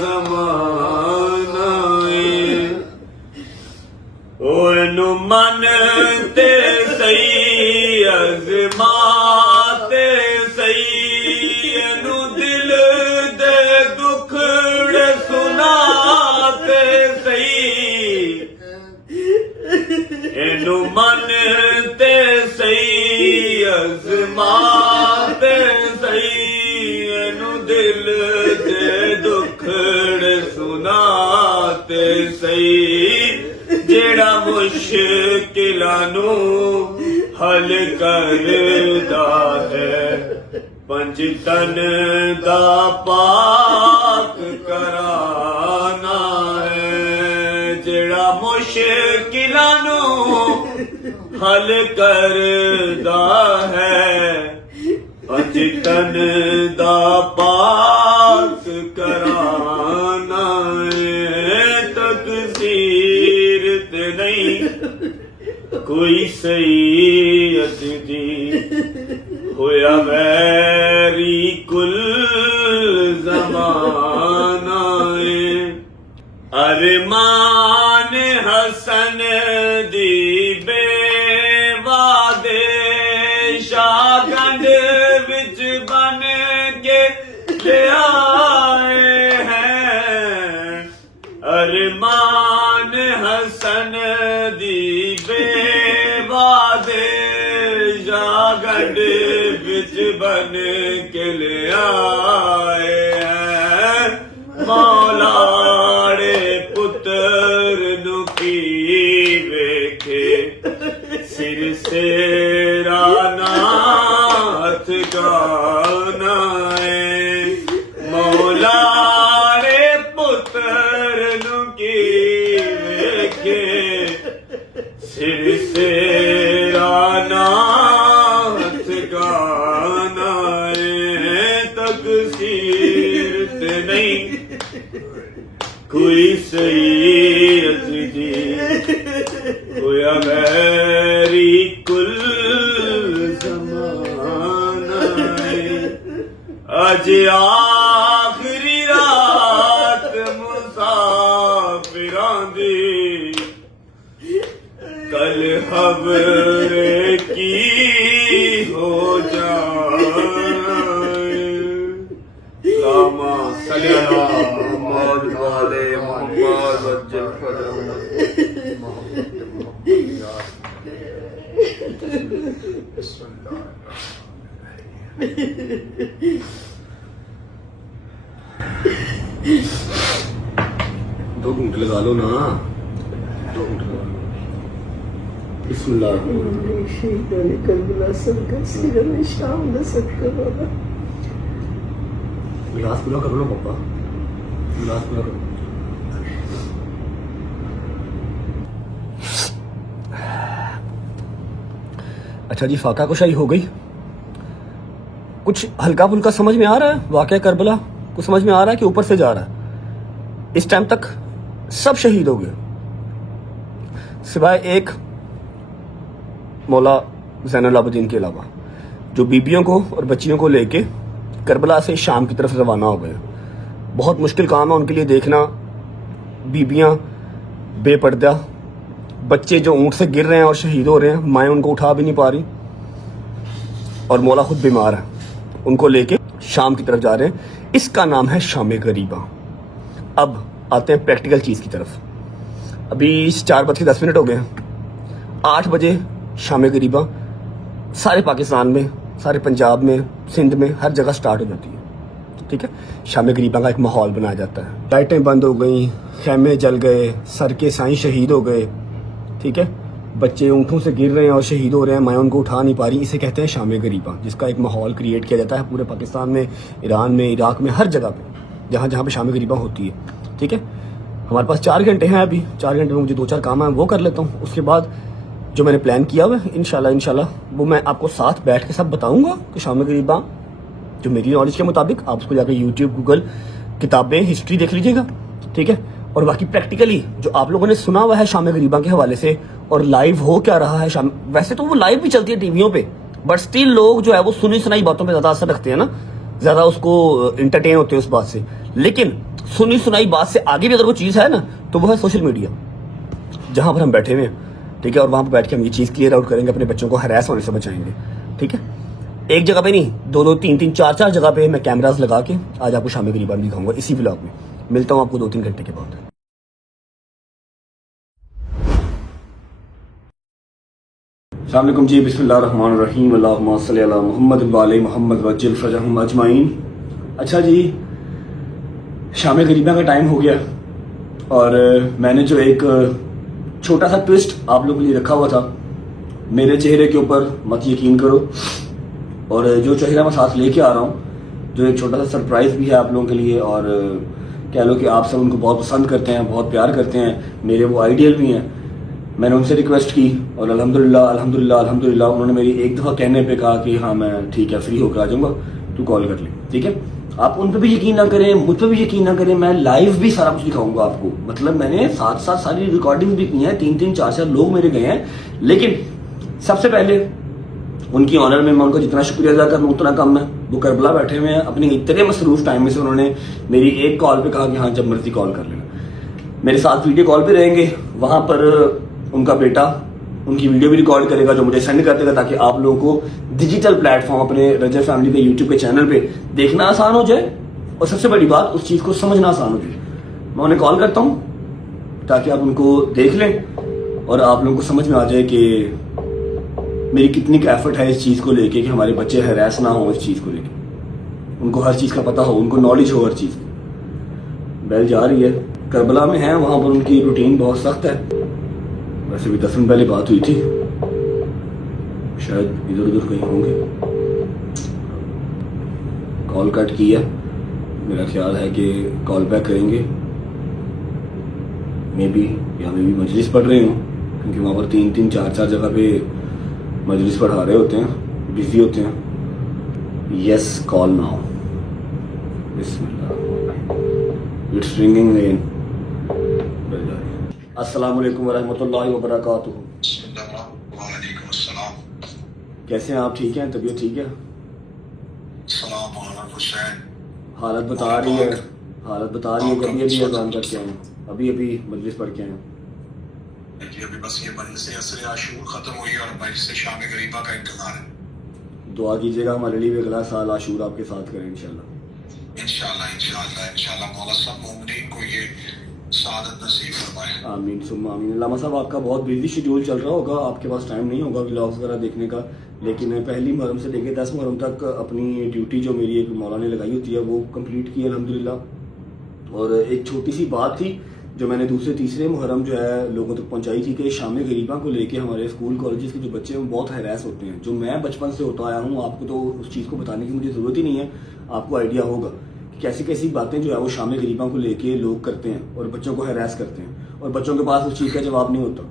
ज़माना है। ओनू मन ते सही अज़माते सही, एनू दिल दे दुखड़े सुनाते सही। एनू मन ते सही अज़माते सही, एनू दिल दे दुखड़े सुनाते सही। जेड़ा मुश्किलां नू हल करदा है, पंज तन दा पाक कराना है। जेड़ा मुश्किलां नू हल करदा है, पंज तन दा पाक कराना है। तकसीरत नहीं कोई सैयद दी, होया वैरी कुल ज़माना है। अरमान हसन दी बेवादे शागंड विच बन के ले आए हैं। अरमान हसन दी बेवादे शागंड विच बन के ले आए हैं। मौलाड़े पुत्र नु की वेखे, सिर सेरा नाथ गाना है। मौलाड़े पुत्र नु की वेखे, सिर सेरा नाथ गाना है। तकसीरत नहीं कोई सैयद दी, होया वैरी कुल ज़माना है। अज आखरी रात मुसाफिरां दी, कल खबर की हो जाए। लामा सल्ली अला मुहम्मद वाले मुहम्मद वज्जिल फरजहुम। दो घंटे लगा लो ना, 2 घंटे लगा लो। بسم اللہ. شہیدان کربلا صدقہ سیرت شام نصب کرو. گلاس پورا کرو نا پپا, گلاس پورا کرو. اچھا جی, فاقہ کشائی ہو گئی. کچھ ہلکا پھلکا سمجھ میں آ رہا ہے واقعہ کربلا؟ کچھ سمجھ میں آ رہا ہے کہ اوپر سے جا رہا ہے؟ اس ٹائم تک سب شہید ہو گئے سوائے ایک مولا زین العابدین کے علاوہ, جو بیبیوں کو اور بچیوں کو لے کے کربلا سے شام کی طرف روانہ ہو گئے. بہت مشکل کام ہے ان کے لیے دیکھنا, بیبیاں بے پردہ, بچے جو اونٹ سے گر رہے ہیں اور شہید ہو رہے ہیں, مائیں ان کو اٹھا بھی نہیں پا رہی, اور مولا خود بیمار ہے. ان کو لے کے شام کی طرف جا رہے ہیں. اس کا نام ہے شام غریباں. اب آتے ہیں پریکٹیکل چیز کی طرف. ابھی 4:10 ہو گئے ہیں. 8 بجے شام غریباں سارے پاکستان میں, سارے پنجاب میں, سندھ میں, ہر جگہ سٹارٹ ہو جاتی ہے. ٹھیک ہے, شام غریباں کا ایک ماحول بنایا جاتا ہے. لائٹیں بند ہو گئیں, خیمے جل گئے, سر کے سائیں شہید ہو گئے. ٹھیک ہے, بچے اونٹوں سے گر رہے ہیں اور شہید ہو رہے ہیں, مائیں ان کو اٹھا نہیں پا رہی. اسے کہتے ہیں شام غریباں, جس کا ایک ماحول کریٹ کیا جاتا ہے پورے پاکستان میں, ایران میں, عراق میں, ہر جگہ پہ جہاں جہاں پہ شام غریباں ہوتی ہے. ٹھیک ہے, ہمارے پاس 4 گھنٹے ہیں. ابھی 4 گھنٹے میں مجھے 2-4 کام ہیں, وہ کر لیتا ہوں. اس کے بعد جو میں نے پلان کیا ہوا ہے انشاءاللہ وہ میں آپ کو ساتھ بیٹھ کے سب بتاؤں گا کہ شام غریباں جو میری نالج کے مطابق, آپ اس کو جا کے یوٹیوب, گوگل, کتابیں, ہسٹری دیکھ لیجیے گا. ٹھیک ہے, اور باقی پریکٹیکلی جو آپ لوگوں نے سنا ہوا ہے شام غریباں کے حوالے سے, اور لائیو ہو کیا رہا ہے شام, ویسے تو وہ لائیو بھی چلتی ہے ٹی ویوں پہ, بٹ اسٹل لوگ جو ہے وہ سنی سنائی باتوں پہ زیادہ اثر رکھتے ہیں نا, زیادہ اس کو انٹرٹین ہوتے ہیں اس بات سے. لیکن سنی سنائی بات سے آگے بھی اگر کوئی چیز ہے نا تو وہ ہے سوشل میڈیا, جہاں پر ہم بیٹھے ہوئے ہیں. ٹھیک ہے, اور وہاں پہ بیٹھ کے ہم یہ چیز کلیئر آؤٹ کریں گے, اپنے بچوں کو ہراس ہونے سے بچائیں گے. ٹھیک ہے, ایک جگہ پہ نہیں, 2-2, 3-3, 4-4 جگہ پہ میں کیمراز لگا کے آج آپ کو شام غریباں بھی دکھاؤں گا اسی ولاگ میں. ملتا ہوں آپ کو 2-3 گھنٹے کے بعد. السلام علیکم جی, بسم اللہ الرحمن الرحیم, اللہم صلی علی محمد وعلی محمد وعجل فرجہم اجمعین. اچھا جی, شام غریباں کا ٹائم ہو گیا, اور میں نے جو ایک چھوٹا سا ٹوسٹ آپ لوگوں کے لیے رکھا ہوا تھا, میرے چہرے کے اوپر مت یقین کرو, اور جو چہرہ میں ساتھ لے کے آ رہا ہوں, جو ایک چھوٹا سا سرپرائز بھی ہے آپ لوگوں کے لیے, اور کہہ لو کہ آپ سب ان کو بہت پسند کرتے ہیں, بہت پیار کرتے ہیں, میرے وہ آئیڈیل بھی ہیں. میں نے ان سے ریکویسٹ کی اور الحمدللہ انہوں نے میری ایک دفعہ کہنے پہ کہا کہ ہاں میں ٹھیک ہے فری ہو کر آ جاؤں گا, تو کال کر لیں. ٹھیک ہے, آپ ان پہ بھی یقین نہ کریں, مجھ پہ بھی یقین نہ کریں, میں لائیو بھی سارا کچھ دکھاؤں گا آپ کو. مطلب میں نے ساتھ ساری ریکارڈنگ بھی کی ہیں, 3-3, 4-4 لوگ میرے گئے ہیں. لیکن سب سے پہلے ان کی آنر میں ان کا جتنا شکریہ ادا کروں اتنا کم ہے. وہ کربلا بیٹھے ہوئے ہیں, اپنے اتنے مصروف ٹائم میں سے انہوں نے میری ایک کال پہ کہا کہ ہاں جب مرضی کال کر لینا. میرے ساتھ ویڈیو کال پہ رہیں گے, وہاں پر ان کا بیٹا ان کی ویڈیو بھی ریکارڈ کرے گا جو مجھے سینڈ کر دے گا, تاکہ آپ لوگوں کو ڈیجیٹل پلیٹ فارم اپنے رجب فیملی پہ یوٹیوب کے چینل پہ دیکھنا آسان ہو جائے, اور سب سے بڑی بات اس چیز کو سمجھنا آسان ہو جائے. میں انہیں کال کرتا ہوں تاکہ آپ ان کو دیکھ لیں اور آپ لوگوں کو سمجھ میں آ جائے کہ میری کتنی ایفرٹ ہے اس چیز کو لے کے, کہ ہمارے بچے ہراس نہ ہوں اس چیز کو لے کے, ان کو ہر چیز کا پتہ ہو, ان کو نالج ہو ہر چیز کی. بیل جا رہی ہے, کربلا میں ہیں, وہاں پر ان کی روٹین بہت سخت ہے. ویسے بھی 10 دن پہلے بات ہوئی تھی, شاید ادھر ادھر کہیں ہوں گے. کال کٹ کی ہے, میرا خیال ہے کہ کال بیک کریں گے, مے بی مجلس پڑھ رہے ہوں, کیونکہ وہاں پر 3-3, 4-4 جگہ پہ مجلس پڑھا رہے ہوتے ہیں, بزی ہوتے ہیں. یس, کال ناؤ. بسم اللہ, اٹس رنگنگ اگین. السلام علیکم ورحمۃ اللہ وبرکاتہ. وعلیکم السلام. کیسے ہیں آپ؟ ٹھیک ہیں؟ طبیعت ٹھیک ہے؟ سلام محمد حسین. حالت بتا رہی ہے کہ ابھی اذان کر کے آئے ہیں, ابھی مجلس پڑھ کے آئے ہیں. جی ابھی بس یہ مجلس عصر عاشور ختم ہوئی اور مجلس شام غریباں کا انتظار ہے. دعا کیجیے گا ہمارے لیے بھی, اگلا سال عاشور آپ کے ساتھ کریں انشاءاللہ. انشاءاللہ مولا سب مومنین کو یہ سعادت نصیب فرمائے. آمین ثم آمین. علامہ صاحب آپ کا بہت بزی شیڈیول چل رہا ہوگا, آپ کے پاس ٹائم نہیں ہوگا ولاگز وغیرہ دیکھنے کا, لیکن 1 محرم سے لے کے 10 محرم تک اپنی ڈیوٹی جو میری ایک مولا نے لگائی ہوتی ہے وہ کمپلیٹ کی الحمدللہ. اور ایک چھوٹی سی بات تھی جو میں نے دوسرے تیسرے محرم جو ہے لوگوں تک پہنچائی تھی کہ شام غریباں کو لے کے ہمارے اسکول کالجز کے جو بچے ہیں وہ بہت ہیراس ہوتے ہیں. جو میں بچپن سے ہوتا آیا ہوں, آپ کو تو اس چیز کو بتانے کی مجھے ضرورت ہی نہیں ہے, آپ کو آئیڈیا ہوگا کہ کیسی کیسی باتیں جو ہے وہ شام غریباں کو لے کے لوگ کرتے ہیں اور بچوں کو ہیراس کرتے ہیں, اور بچوں کے پاس اس چیز کا جواب نہیں ہوتا.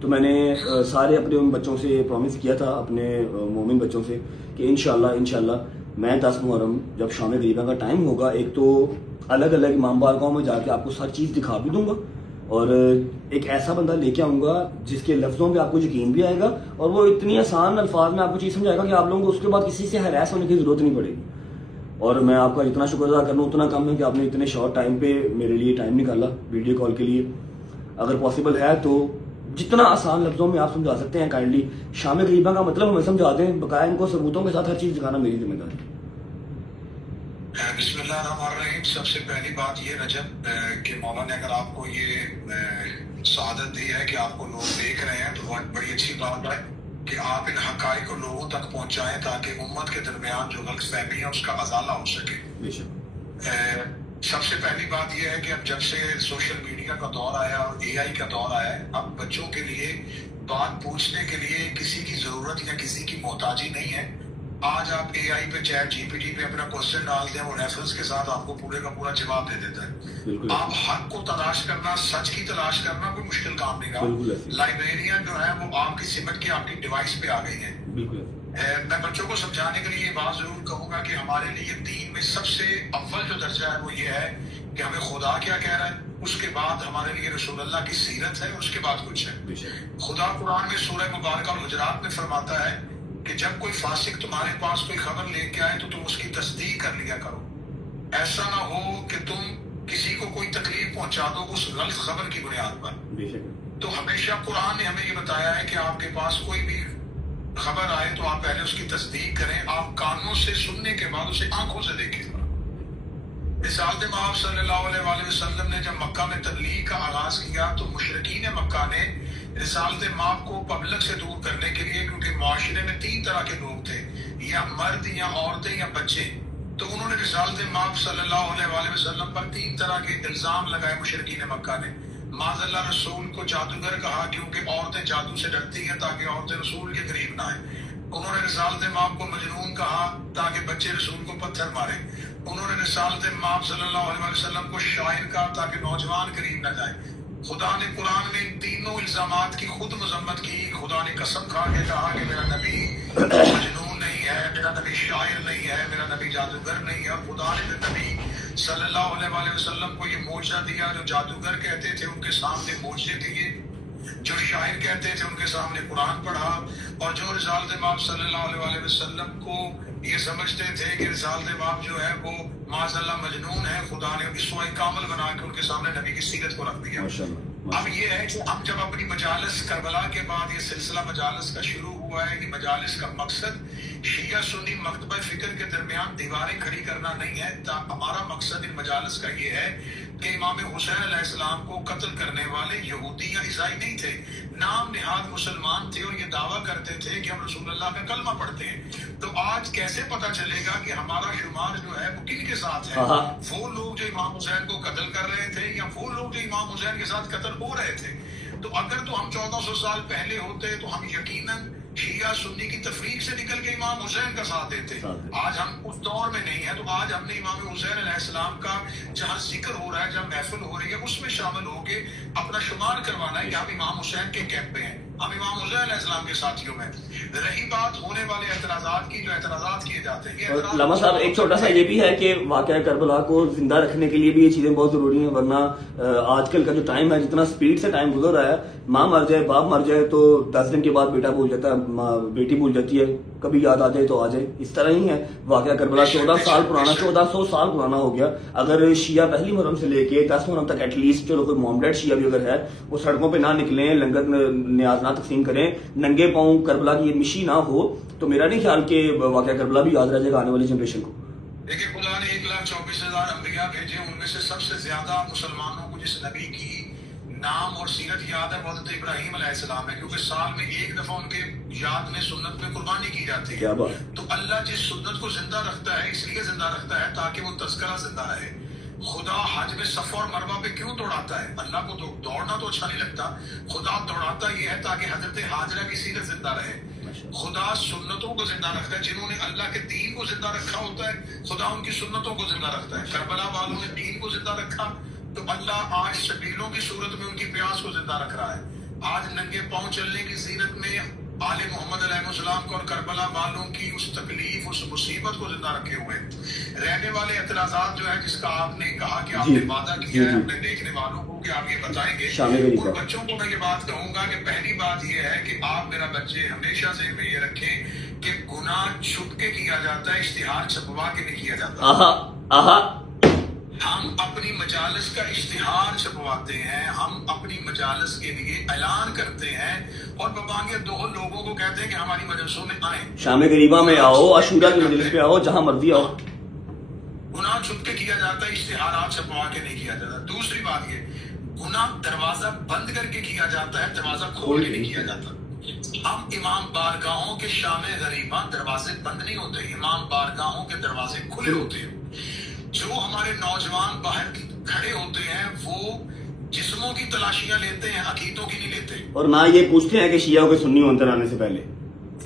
تو میں نے سارے اپنے ان بچوں سے پرومس کیا تھا, اپنے مومن بچوں سے, کہ انشاءاللہ میں 10 محرم جب شام غریباں کا ٹائم ہوگا, ایک تو الگ الگ امام بارگاہوں میں جا کے آپ کو ہر چیز دکھا بھی دوں گا, اور ایک ایسا بندہ لے کے آؤں گا جس کے لفظوں پہ آپ کو یقین بھی آئے گا, اور وہ اتنی آسان الفاظ میں آپ کو چیز سمجھائے گا کہ آپ لوگوں کو اس کے بعد کسی سے ہیراس ہونے کی ضرورت نہیں پڑے گی. اور میں آپ کا جتنا شکر ادا کرنا اتنا کم ہے کہ آپ نے اتنے شارٹ ٹائم پہ میرے لیے ٹائم نکالا ویڈیو کال کے لیے. اگر پاسبل ہے تو جتنا آسان لفظوں میں آپ سمجھا سکتے ہیں کائنڈلی شام غریباں کا مطلب ہمیں سمجھا دیں, بقایا ان کو ثبوتوں کے ساتھ ہر چیز دکھانا میری ذمہ داری ہے. بسم اللہ الرحمن الرحیم. سب سے پہلی بات یہ رجب کہ مولا نے اگر آپ کو یہ سعادت دی ہے کہ آپ کو لوگ دیکھ رہے ہیں تو بہت بڑی اچھی بات ہے کہ آپ ان حقائق کو لوگوں تک پہنچائیں تاکہ امت کے درمیان جو غلط فہمی ہے اس کا ازالہ ہو سکے. سب سے پہلی بات یہ ہے کہ اب جب سے سوشل میڈیا کا دور آیا اور اے آئی کا دور آیا ہے, اب بچوں کے لیے بات پوچھنے کے لیے کسی کی ضرورت یا کسی کی محتاجی نہیں ہے. آج آپ اے آئی پہ چیٹ جی پی ٹی پہ اپنا کوشچن ڈال دیں, وہ ریفرنس کے ساتھ آپ کو پورے کا پورا جواب دے دیتا ہے. آپ حق کو تلاش کرنا, سچ کی تلاش کرنا کوئی مشکل کام نہیں رہا. لائبریریاں جو ہیں وہ آپ کی سمٹ کے آپ کی ڈیوائس پہ آ گئی ہیں. میں بچوں کو سمجھانے کے لیے یہ بات ضرور کہوں گا کہ ہمارے لیے دین میں سب سے اول جو درجہ ہے وہ یہ ہے کہ ہمیں خدا کیا کہہ رہا ہے, اس کے بعد ہمارے لیے رسول اللہ کی سیرت ہے, اس کے بعد کچھ ہے. خدا قرآن میں سورہ مبارکہ الحجرات میں فرماتا ہے کہ جب کوئی فاسق تمہارے پاس کوئی خبر لے کے آئے تو تم اس کی تصدیق کر لیا کرو. ایسا نہ ہو کہ تم کسی کو کوئی تکلیف پہنچا دو اس غلط خبر کی بنیاد پر. تو ہمیشہ قرآن نے ہمیں یہ بتایا ہے کہ آپ کے پاس کوئی بھی خبر آئے تو آپ پہلے اس کی تصدیق کریں. آپ کانوں سے سننے کے بعد اسے آنکھوں سے دیکھیں. رسالت مآب صلی اللہ علیہ وآلہ وسلم نے جب مکہ میں تبلیغ کا آغاز کیا تو مشرکین مکہ نے رسالت مآب کو پبلک سے دور کرنے کے لیے, کیونکہ معاشرے میں 3 طرح کے لوگ تھے, یا مرد یا عورتیں یا بچے, تو انہوں نے رسالت مآب صلی اللہ علیہ وآلہ وسلم پر 3 طرح کے الزام لگائے. مشرکین مکہ نے معاذ اللہ رسول کو جادوگر کہا کیونکہ عورتیں جادو سے ڈرتی ہیں تاکہ عورتیں رسول کے قریب نہ آئیں. انہوں نے رسالت مآب کو مجنون کہا تاکہ بچے رسول کو پتھر ماریں. انہوں نے رسالت مآب صلی اللہ علیہ وسلم کو شاعر کہا تاکہ نوجوان قریب نہ جائیں. خدا نے قرآن میں ان تینوں الزامات کی خود مذمت کی. خدا نے قسم کھا کے کہا کہ میرا نبی مجنون نہیں ہے, میرا نبی شاعر نہیں ہے, میرا نبی جادوگر نہیں ہے. اور خدا نے نبی صلی اللہ علیہ وآلہ وسلم کو یہ موجزہ دیا. جو جادوگر کہتے تھے ان کے سامنے موجزے دیے, جو شاعر کہتے تھے ان کے سامنے قرآن پڑھا, اور جو رسالت مآب صلی اللہ علیہ وآلہ وسلم کو یہ سمجھتے تھے کہ رسالت مآب جو ہے وہ معاذ اللہ مجنون ہے, خدا نے اسوہ کامل بنا کے ان کے سامنے نبی کی سیرت کو رکھ دیا. اب یہ ہے کہ ہم جب اپنی مجالس کربلا کے بعد یہ سلسلہ مجالس کا شروع ہوا ہے, یہ مجالس کا مقصد شیعہ سنی مکتبہ فکر کے درمیان دیواریں کھڑی کرنا نہیں ہے. ہمارا مقصد ان مجالس کا یہ ہے کہ امام حسین علیہ السلام کو قتل کرنے والے یہودی یا عیسائی نہیں تھے, نام نہاد مسلمان تھے, اور یہ دعویٰ کرتے تھے کہ ہم رسول اللہ کا کلمہ پڑھتے ہیں. تو آج کیسے پتہ چلے گا کہ ہمارا شمار جو ہے وہ کن کے ساتھ ہے؟ وہ لوگ جو امام حسین کو قتل کر رہے تھے یا وہ لوگ جو امام حسین کے ساتھ قتل ہو رہے تھے؟ تو اگر تو ہم 1400 سال پہلے ہوتے تو ہم یقیناً شیعہ سنی کی تفریق سے نکل کے امام حسین کا ساتھ دیتے. آج ہم اس دور میں نہیں ہیں, تو آج ہم نے امام حسین علیہ السلام کا جہاں ذکر ہو رہا ہے, جہاں محفل ہو رہی ہے, اس میں شامل ہو کے اپنا شمار کروانا ہے کہ ہم امام حسین کے کیمپ میں ہیں, ہم امام حسین علیہ السلام کے ساتھیوں میں. رہی بات ہونے والے اعتراضات کی, جو اعتراضات کیے جاتے ہیں, علامہ صاحب ایک چھوٹا سا یہ بھی ہے کہ واقعہ کربلا کو زندہ رکھنے کے لیے بھی یہ چیزیں بہت ضروری ہیں, ورنہ آج کل کا جو ٹائم ہے, جتنا سپیڈ سے ٹائم گزر رہا ہے, ماں مر جائے باپ مر جائے تو 10 دن کے بعد بیٹا بھول جاتا ہے, بیٹی بھول جاتی ہے, کبھی یاد آ جائے تو آ جائے. اس طرح ہی ہے واقعہ کربلا 14 سال پرانا, 1400 سال پرانا ہو گیا. اگر شیعہ پہلی محرم سے لے کے 10 محرم تک ایٹ لیسٹ, چلو کوئی مومڈیڈ شیعہ بھی اگر ہے وہ سڑکوں پہ نہ نکلیں, لنگر نیاز نہ تقسیم کریں, ننگے پاؤں کربلا کی یہ مشی نہ ہو, تو میرا نہیں خیال کہ واقعہ کربلا بھی یاد رہ جائے گا آنے والی جنریشن کو. دیکھیں خدا نے 1,24,000 انبیاء بھیجے, ان میں سے سب سے زیادہ مسلمانوں کو جس نبی کی نام اور سیرت یاد ہے وہ حضرت ابراہیم علیہ السلام ہے, کیونکہ سال میں 1 دفعہ ان کے یاد میں سنت میں قربانی کی جاتی ہے. تو اللہ جس سنت کو زندہ رکھتا ہے اس لیے زندہ رکھتا ہے تاکہ وہ تذکرہ زندہ رہے. خدا حج میں صفا اور مروہ پہ کیوں دوڑاتا ہے؟ اللہ کو تو دوڑنا تو اچھا نہیں لگتا، خدا دوڑاتا یہ ہے تاکہ حضرت حاجرہ کی سیرت زندہ رہے۔ خدا سنتوں کو زندہ رکھتا ہے، جنہوں نے اللہ کے دین کو زندہ رکھا ہوتا ہے خدا ان کی سنتوں کو زندہ رکھتا ہے۔ کربلا والوں نے دین کو زندہ رکھا تو اللہ آج شبیلوں کی صورت میں ان کی پیاس کو زندہ رکھ رہا ہے۔ آج ننگے پاؤں چلنے کی زینت میں آل محمد علیہ السلام کو اور کربلا والوں کی اس تکلیف اس مصیبت کو زندہ رکھے ہوئے ہیں۔ رہنے والے اعتراضات جو ہے جس کا آپ نے کہا کہ آپ نے وعدہ کیا ہے اپنے دیکھنے والوں کو کہ آپ یہ بتائیں گے، ان بچوں کو میں یہ بات کہوں گا کہ پہلی بات یہ ہے کہ آپ میرا بچے ہمیشہ ذہن میں یہ رکھیں کہ گناہ چھپ کے کیا جاتا ہے، اشتہار چھپوا کے نہیں کیا جاتا۔ ہم اپنی مجالس کا اشتہار چھپواتے ہیں، ہم اپنی مجالس کے لیے اعلان کرتے ہیں اور ببانگے دو لوگوں کو کہتے ہیں کہ ہماری مجلسوں میں آئیں، شام غریبہ میں آؤ، عاشورہ کی مجلس پہ آؤ، جہاں مرضی آؤ۔ گناہ چھپ کے کیا جاتا ہے، اشتہارات چھپوا کے نہیں کیا جاتا۔ دوسری بات یہ، گناہ دروازہ بند کر کے کیا جاتا ہے، دروازہ کھول کے نہیں کیا جاتا۔ ہم امام بارگاہوں کے شام غریبہ دروازے بند نہیں ہوتے، امام بارگاہوں کے دروازے کھلے ہوتے ہیں۔ جو ہمارے نوجوان باہر کھڑے ہوتے ہیں وہ جسموں کی تلاشیاں لیتے ہیں، عقیدوں کی نہیں لیتے، اور نہ یہ پوچھتے ہیں کہ شیعہ کے سنی ہوتے آنے سے پہلے،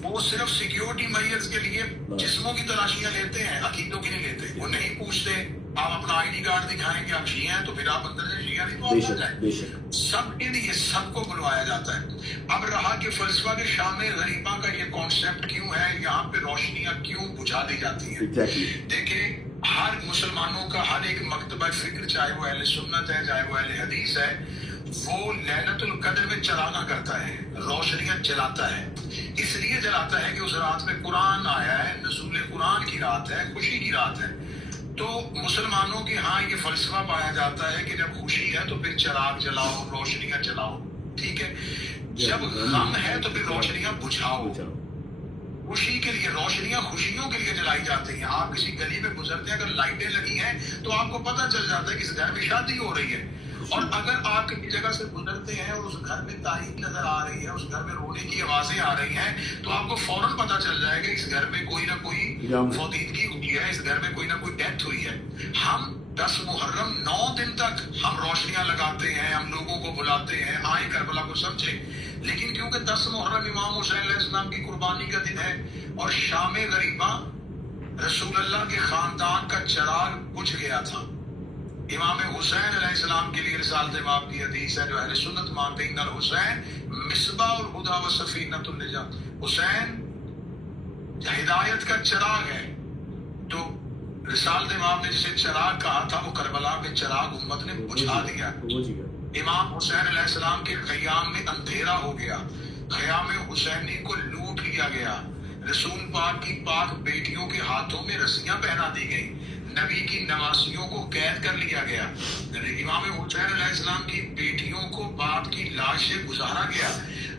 وہ صرف سیکیورٹی میئرز کے لیے جسموں کی تلاشیاں لیتے ہیں، عقیدوں کی نہیں لیتے۔ وہ نہیں پوچھتے آپ اپنا آئی ڈی کارڈ دکھائیں کہ آپ شیعہ ہیں تو پھر آپ اندر سے شیعہ نہیں تو آپ آ جائیں۔ سب کے لیے سب کو بلوایا جاتا ہے۔ اب رہا کہ فلسفہ کے شام غریبہ کا یہ کانسیپٹ کیوں ہے، یہاں پہ روشنیاں کیوں بجھا دی جاتی ہیں؟ دیکھیں، ہر مسلمانوں کا ہر ایک مکتبہ فکر، چاہے وہ اہل سنت ہے چاہے وہ اہل حدیث ہے، وہ لیلۃ القدر میں چراغاں کرتا ہے، روشنیاں جلاتا ہے۔ اس لیے جلاتا ہے کہ اس رات میں قرآن آیا ہے، نزول قرآن کی رات ہے، خوشی کی رات ہے۔ تو مسلمانوں کے ہاں یہ فلسفہ پایا جاتا ہے کہ جب خوشی ہے تو پھر چراغ جلاؤ، روشنیاں جلاؤ، ٹھیک ہے۔ جب غم ہے تو پھر روشنیاں بجھاؤ۔ خوشی کے لیے روشنیاں خوشیوں کے لیے جلائی جاتی ہیں۔ آپ کسی گلی میں گزرتے ہیں، اگر لائٹیں لگی ہیں تو آپ کو پتہ چل جاتا ہے کہ اس گھر میں شادی ہو رہی ہے، اور اگر آپ کسی جگہ سے گزرتے ہیں اور اس گھر میں تاریخ نظر آ رہی ہے، اس گھر میں رونے کی آوازیں آ رہی ہیں، تو آپ کو فوراً پتہ چل جائے گا اس گھر میں کوئی نہ کوئی فوتیدگی ہوئی ہے، اس گھر میں کوئی نہ کوئی ڈیتھ ہوئی ہے۔ ہم 10 محرم 9 دن تک ہم روشنیاں لگاتے ہیں، ہم لوگوں کو بلاتے ہیں آئیں کربلا کو سمجھیں، لیکن کیونکہ 10 محرم امام حسین علیہ السلام کی قربانی کا دن ہے اور شام غریبہ رسول اللہ کے خاندان کا چراغ بجھ گیا تھا۔ امام حسین علیہ السلام کے لیے رسالت امام کی حدیث ہے جو اہل سنت مانتے ہیں، ان الحسین مصباح الہدی و سفینۃ النجات، حسین ہدایت کا چراغ ہے۔ تو رسالت امام نے جسے چراغ کہا تھا وہ کربلا میں چراغ امت نے بجھا دیا۔ امام حسین علیہ السلام کے خیام میں اندھیرا ہو گیا، خیام حسینی کو لوٹ لیا گیا، رسول پاک کی پاک بیٹیوں کے ہاتھوں میں رسیاں پہنا دی گئی، نبی کی نواسیوں کو قید کر لیا گیا، امام حسین علیہ السلام کی بیٹیوں کو باپ کی لاش سے گزارا گیا۔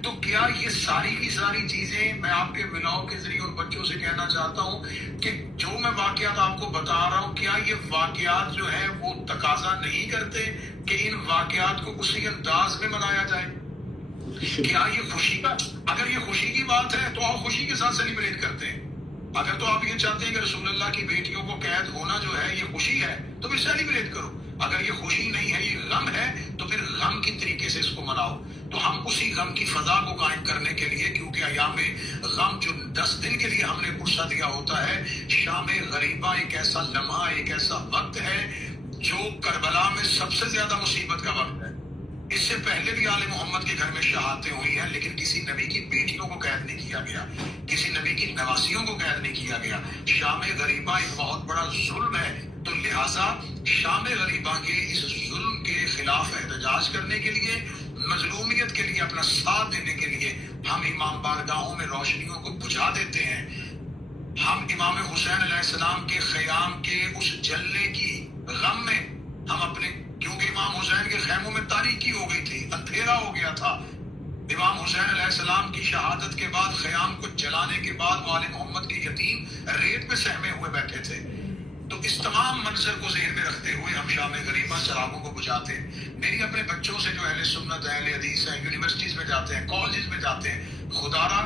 تو کیا یہ ساری کی ساری چیزیں میں آپ کے ولاؤ کے ذریعے ان بچوں سے کہنا چاہتا ہوں کہ جو میں واقعات آپ کو بتا رہا ہوں، کیا یہ واقعات جو ہیں وہ تقاضا نہیں کرتے کہ ان واقعات کو اسی انداز میں منایا جائے؟ کیا یہ خوشی کا، اگر یہ خوشی کی بات ہے تو آپ خوشی کے ساتھ سیلیبریٹ کرتے ہیں۔ اگر تو آپ یہ چاہتے ہیں کہ رسول اللہ کی بیٹیوں کو قید ہونا جو ہے یہ خوشی ہے تو پھر سیلیبریٹ کرو۔ اگر یہ خوشی نہیں ہے، یہ غم ہے، تو پھر غم کی طریقے سے اس کو مناؤ۔ تو ہم اسی غم کی فضا کو قائم کرنے کے لیے، کیونکہ ایام غم جو 10 دن کے لیے ہم نے پرسہ دیا ہوتا ہے، شام غریبہ ایک ایسا لمحہ، ایک ایسا وقت ہے جو کربلا میں سب سے زیادہ مصیبت کا وقت ہے۔ اس سے پہلے بھی آل محمد کے گھر میں شہادتیں ہوئی ہیں، لیکن کسی نبی کی بیٹیوں کو قید نہیں کیا گیا، کسی نبی کی نواسیوں کو قید نہیں کیا گیا۔ شام غریبہ ایک بہت بڑا ظلم ہے، تو لہٰذا شام غریبہ کے اس ظلم کے خلاف احتجاج کرنے کے لیے، مظلومیت کے لیے اپنا ساتھ دینے کے لیے ہم امام بارگاہوں میں روشنیوں کو بجھا دیتے ہیں۔ ہم امام حسین علیہ السلام کے خیام کے اس جلنے کی غم میں ہم اپنے، کیونکہ امام حسین کے خیموں میں تاریکی ہو گئی تھی، اندھیرا ہو گیا تھا۔ امام حسین علیہ السلام کی شہادت کے بعد خیام کو جلانے کے بعد والد محمد کے یتیم ریت پہ سہمے ہوئے بیٹھے تھے۔ تو اس تمام منظر کو ذہن میں رکھتے ہوئے ہم شام غریبہ چراغوں کو بجھاتے ہیں۔ میری اپنے بچوں سے جو اہل سنت اہل حدیث ہیں، یونیورسٹیز میں جاتے ہیں، کالجز میں جاتے ہیں، خدا را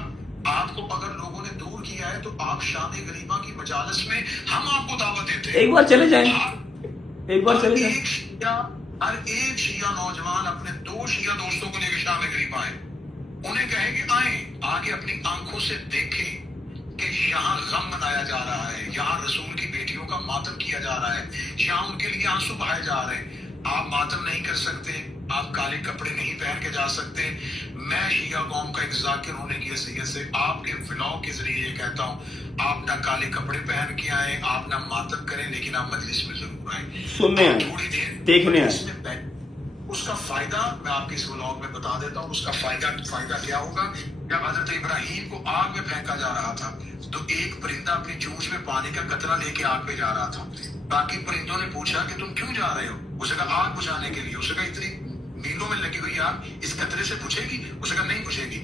آپ کو اگر لوگوں نے دور کیا ہے تو آپ شام غریبہ کی مجالس میں ہم آپ کو دعوت دیتے ہیں۔ ایک بار چلے جائیں، एक बार चले जाए। हर एक शिया नौजवान अपने 2 शिया दोस्तों को लेकर शाम गरीब आए, उन्हें कहे कि आए, आगे अपनी आंखों से देखें कि यहाँ गम मनाया जा रहा है, यहाँ रसूल की बेटियों का मातम किया जा रहा है, यहाँ उनके लिए आंसू बहाए जा रहे हैं। आप मातम नहीं कर सकते, आप काले कपड़े नहीं पहन के जा सकते। मैं शिया कौम का एक जाकिर होने की हैसियत से आपके व्लॉग के जरिए ये कहता हूँ, आप ना काले कपड़े पहन के आए, आप ना मातम करें, लेकिन आप मजलिस में जरूर आए, सुनने आए, थोड़ी देर देखने आए। उसका फायदा मैं आपके इस व्लॉग में बता देता हूँ। उसका फायदा क्या होगा? जब हजरत इब्राहिम को आग में फेंका जा रहा था तो एक परिंदा अपनी चोंच में पानी का कतरा लेके आग पे जा रहा था। बाकी परिंदों ने पूछा कि तुम क्यों जा रहे हो? उसे कहा आग बुझाने के लिए। उसे कहा इतनी मीलों में लगी हुई आग इस कतरे से बुझेगी? उसे कहा नहीं बुझेगी।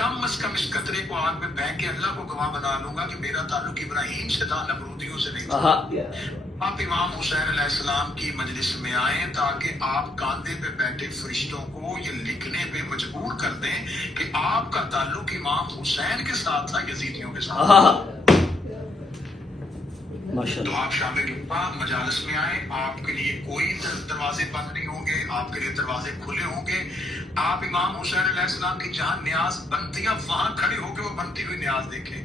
कम अज कम इस कतरे को आग में फेंक के अल्लाह को गवाह बना लूंगा कि मेरा ताल्लुक इब्राहिम से था, नमरूदियों से नहीं था। आप इमाम हुसैन अलैहिस्सलाम की मजलिस में आए ताकि आप कांधे पे बैठे फरिश्तों को ये लिखने पे मजबूर कर दें कि आपका ताल्लुक इमाम हुसैन के साथ था, यजीदियों के साथ। तो आप शामिल मजालिस में आए, आपके लिए कोई दरवाजे बंद नहीं होंगे, आपके लिए दरवाजे खुले होंगे। आप इमाम हुसैन अलैहिस्सलाम की जहां न्याज बनती है वहां खड़े होकर वो बनती हुई न्याज देखें।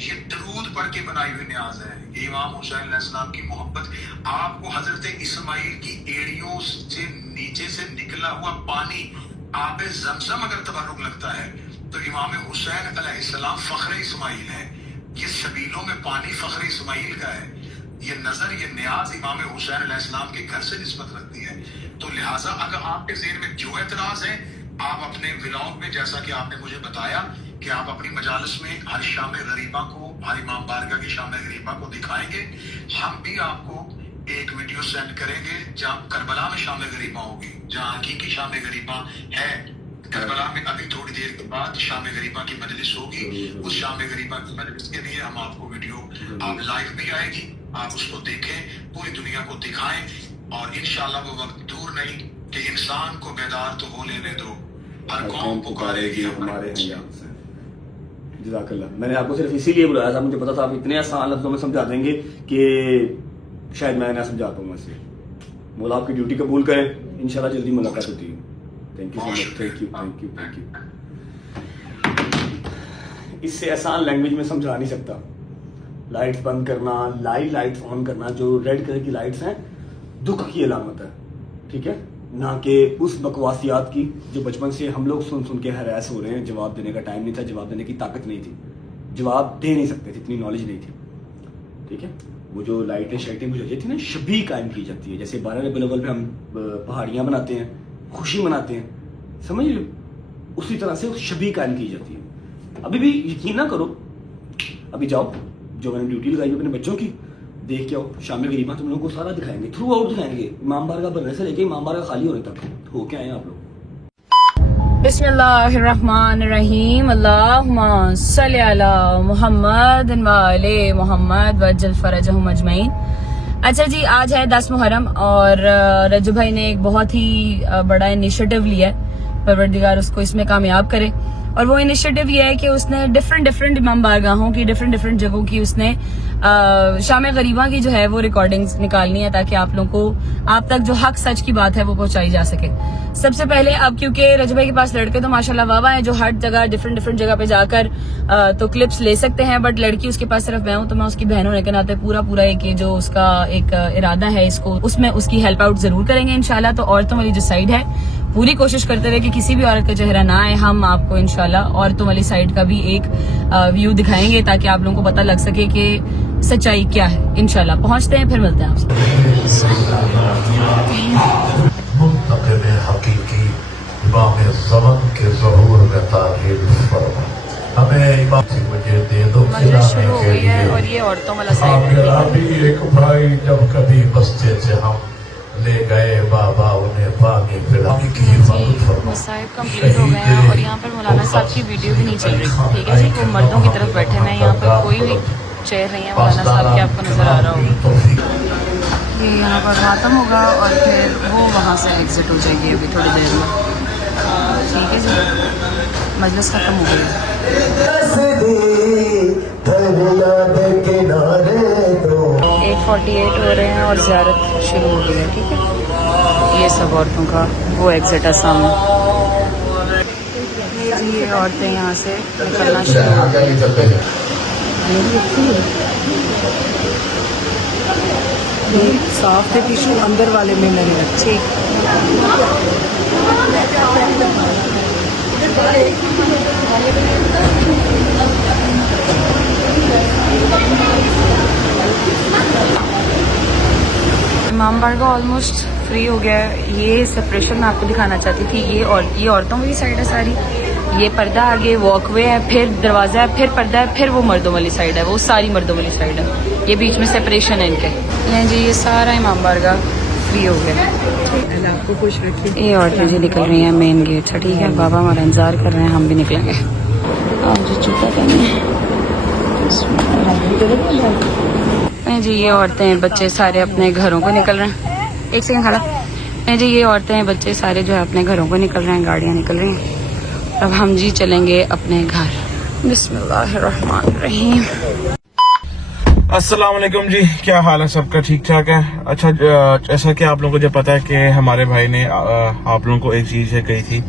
ये दरूद पढ़ के बनाई हुई न्याज है, ये इमाम हुसैन अलैहिस्सलाम की मोहब्बत। आपको हजरत इस्माइल की एड़ियों से नीचे से निकला हुआ पानी आबे ज़मज़म अगर तबर्रुक लगता है तो इमाम हुसैन अलैहिस्सलाम फख्र इस्माइल है। ये सबीलों में पानी फख्र इस्माइल का है। ये नजर, ये न्याज इमाम हुसैन अलैहिस्सलाम के घर से निस्बत रखती है। तो लिहाजा अगर आपके ज़हन में जो एतराज है, आप अपने व्लॉग में, जैसा कि आपने मुझे बताया कि आप अपनी मजालिस में हर शाम गरीबा को, हर इमाम बारगाह की शाम गरीबा को दिखाएंगे। हम भी आपको एक वीडियो सेंड करेंगे जहाँ करबला में शाम गरीबा होगी, जहाँ हकीकी शाम गरीबा है। करबला में अभी थोड़ी देर के बाद शाम गरीबा की मजलिस होगी। उस शाम गरीबा की मजलिस के लिए हम आपको वीडियो आप लाइव भी आएगी, आप उसको देखें, पूरी दुनिया को दिखाएं। और इंशाल्लाह वो वक्त दूर नहीं कि इंसान को बेदार तो हो लेने दो, हर कौम पुकारेगी हमारे यहाँ से। जज़ाकल्लाह। मैंने आपको सिर्फ इसीलिए बुलाया था, मुझे पता था आप इतने आसान लफ्जों में समझा देंगे कि शायद मैं ना समझा पाऊंगा इससे। मौला आपकी ड्यूटी कबूल करें, इंशाल्लाह जल्दी मुलाकात होती है। Thank you so much, thank you. इससे आसान लैंग्वेज में समझा नहीं सकता। लाइट्स बंद करना, लाइट्स ऑन करना, जो रेड कलर की लाइट्स हैं दुख की अलामत है, ठीक है, ना कि उस बकवासियात की जो बचपन से हम लोग सुन के हरास हो रहे हैं। जवाब देने का टाइम नहीं था, जवाब देने की ताकत नहीं थी, जवाब दे नहीं सकते थे, इतनी नॉलेज नहीं थी, ठीक है। वो जो लाइटें शाइटें बुझाई थी ना, शबी कायम की जाती है। जैसे 12 रबीउल अव्वल पे हम पहाड़ियाँ बनाते हैं, खुशी मनाते हैं, समझ लो, उसी तरह से शबी कायम की जाती है। अभी भी यकीन ना करो, अभी जाओ, जो मैंने ड्यूटी लगाई अपने बच्चों की, देख के आओ। शाम गरीबा तुम लोगों को सारा दिखाएंगे, थ्रू आउट दिखाएंगे, इमाम बारगाह बनने से लेके इमाम बारगाह खाली होने तक हो के आए आप लोग। बिस्मिल्लाहिर्रहमानिर्रहीम, अल्लाहुम्मा सल्ली अला मुहम्मद व आले मुहम्मद वज्जल फरजहुम अजमईन। अच्छा जी, आज है 10 मुहर्रम और रज्जू भाई ने एक बहुत ही बड़ा इनिशिएटिव लिया है, परवरदिगार उसको इसमें कामयाब करे। और वो इनिशिएटिव ये है कि उसने डिफरेंट इमाम बारगाहों की, डिफरेंट जगहों की उसने शाम गरीबा की जो है वो रिकॉर्डिंग्स निकालनी है, ताकि आप लोगों को, आप तक जो हक सच की बात है वो पहुंचाई जा सके। सबसे पहले अब क्योंकि रजब भाई के पास लड़के तो माशाल्लाह वाह हैं, जो हर जगह डिफरेंट जगह पे जाकर तो क्लिप्स ले सकते हैं, बट लड़की उसके पास सिर्फ मैं हूं, तो मैं उसकी बहन होने के नाते पूरा एक ये जो उसका एक इरादा है, इसको उसमें उसकी हेल्प आउट जरूर करेंगे इंशाल्लाह। तो औरतों वाली जो साइड है पूरी कोशिश करते रहे कि किसी भी औरत का चेहरा ना आए। हम आपको इंशाल्लाह औरतों वाली साइड का भी एक व्यू दिखाएंगे, ताकि आप लोगों को पता लग सके कि सच्चाई क्या है। इंशाल्लाह पहुंचते हैं, फिर मिलते हैं आपसे। हकीकी इमाम ज़मान के ज़हूर में तारीफ फरमा, हमें इमाम से मुझे दे दो खिलाने के लिए। और ये औरतों वाला साइड है। मेरा भी एक भाई जब कभी बस्ते से हम ले गए बाबा, उन्हें पानी पिलाने की हिफाजत फरमा। मसाइब कंप्लीट हो गए हैं और यहाँ पर मौलाना साहब की वीडियो भी नहीं चल रही, ठीक है जी। वो मर्दों की तरफ बैठे हैं, यहाँ पर कोई भी चेयर नहीं है। मौलाना साहब की आपको नजर आ रहा होगा, ये यहाँ पर खत्म होगा और फिर वो वहाँ से एग्जिट हो जाएगी अभी थोड़ी देर में, ठीक है जी। मजलिस खत्म हो गई। 8:40 10:48 हो रहे हैं और ज़ियारत शुरू हो गई है, ठीक है। ये सब औरतों का वो एग्जिट है सामने। ये औरतें यहाँ से निकलना शुरू हो गई। साफ है टिश्यू अंदर वाले में नहीं है। ठीक। इमाम बारगाह ऑलमोस्ट फ्री हो गया है। ये सेपरेशन मैं आपको दिखाना चाहती थी। ये औरतों वाली साइड है सारी, ये पर्दा आगे वॉकवे है, फिर दरवाज़ा है, फिर पर्दा है, फिर वो मर्दों वाली साइड है, वो सारी मर्दों वाली साइड है। ये बीच में सेपरेशन है इनके। ये जी ये सारा इमाम बारगाह फ्री हो गया। आपको खुश रखिए। ये औरतें जी निकल रही हैं मेन गेट से, ठीक है। बाबा हमारा इंतजार कर रहे हैं, हम भी निकलेंगे। आप जी जूता पहने जी। ये औरतें बच्चे सारे अपने घरों को निकल रहे हैं। एक सेकंड खड़ा जी। ये औरतें बच्चे सारे जो है अपने घरों को निकल रहे हैं, गाड़ियाँ निकल रही हैं। अब हम जी चलेंगे अपने घर। बिस्मिल्लाहिर्रहमानिर्रहीम। अस्सलाम वालेकुम जी, क्या हाल है सबका? ठीक ठाक है। अच्छा, जैसा कि आप लोगों को जो पता है कि हमारे भाई ने आप लोगों को एक चीज़ है कही थी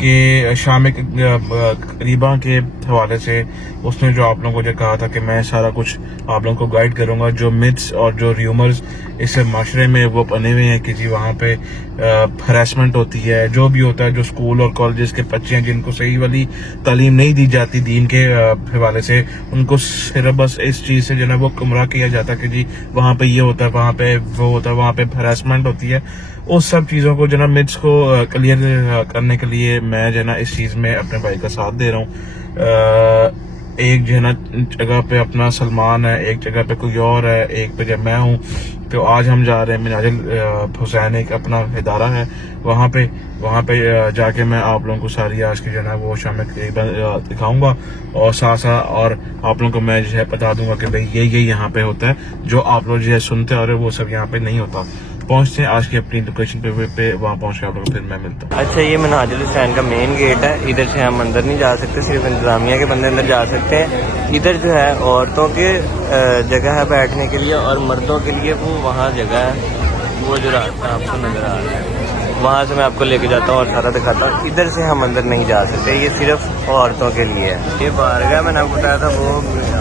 कि शाम करीबा के हवाले से उसने जो आप लोगों को जो कहा था कि मैं सारा कुछ आप लोगों को गाइड करूंगा, जो मिथ्स और जो र्यूमर्स इस माशरे में वो बने हुए हैं कि जी वहाँ पे हरासमेंट होती है, जो भी होता है, जो स्कूल और कॉलेजेस के बच्चे हैं जिनको सही वाली तालीम नहीं दी जाती दीन के हवाले से, उनको सिर्फ बस इस चीज़ से जो है वो गुमराह किया जाता है कि जी वहाँ पे ये होता है, वहाँ पे वो होता है, वहाँ पे हरासमेंट होती है। उस सब चीज़ों को जो ना मिथ्स को क्लियर करने के लिए मैं जो है ना इस चीज़ में अपने भाई का साथ दे रहा हूँ। एक जो है ना जगह पे अपना सलमान है, एक जगह पे कोई और है, एक पे जब मैं हूँ। तो आज हम जा रहे हैं मिनाजुल हुसैन, एक अपना इदारा है, वहाँ पे जाके मैं आप लोगों को सारी आज की जो है ना वो शाम दिखाऊंगा और साथ और आप लोगों को मैं जो है बता दूंगा कि भाई ये यहाँ पे होता है, जो आप लोग जो है सुनते आ रहे हो वो सब यहाँ पे नहीं होता। पहुंचते हैं आज की अपनी लोकेशन पे वहाँ पहुंच के आप लोगों को फिर मैं मिलता हूँ। अच्छा, ये मिनाजुल हुसैन का मेन गेट है। इधर से हम अंदर नहीं जा सकते, सिर्फ इंतजामिया के बंदे अंदर जा सकते हैं। इधर जो है औरतों के जगह है बैठने के लिए, और मर्दों के लिए वो वहाँ जगह है, वो जो रास्ता आपको नज़र आ रहा है वहाँ से मैं आपको लेके जाता हूँ और सारा दिखाता हूँ। इधर से हम अंदर नहीं जा सकते, ये सिर्फ औरतों के लिए है। ये बारगाह मैंने आपको बताया था वो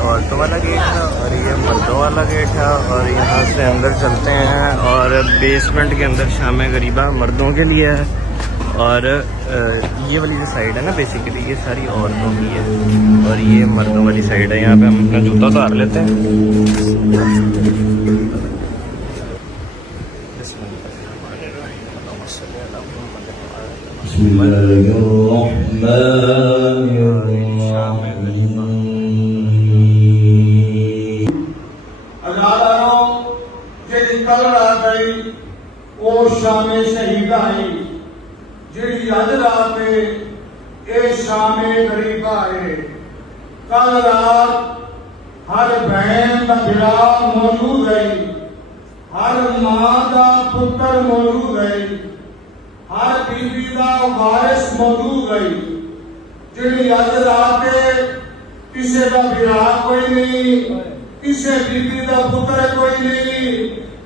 औरतों वाला गेट है और ये मर्दों वाला गेट है, और यहाँ से अंदर चलते हैं और बेसमेंट के अंदर शाम गरीबा मर्दों के लिए है, और ये वाली जो साइड है ना बेसिकली ये सारी औरतों की है, और ये मर्दों वाली साइड है। यहाँ पे हम अपना जूता उतार लेते हैं। कल रात आई वो शाम शहीदा आई, जी अज रात ये शाम गरीबा है। कल रात हर बहन का बिरा मौजूद है, हर मां का पुत्र मौजूद है, हर बीबी का वारिस मौजूद है। जी अज रात किसी का बिरा कोई नहीं, किसी बीबी का पुत्र कोई नहीं,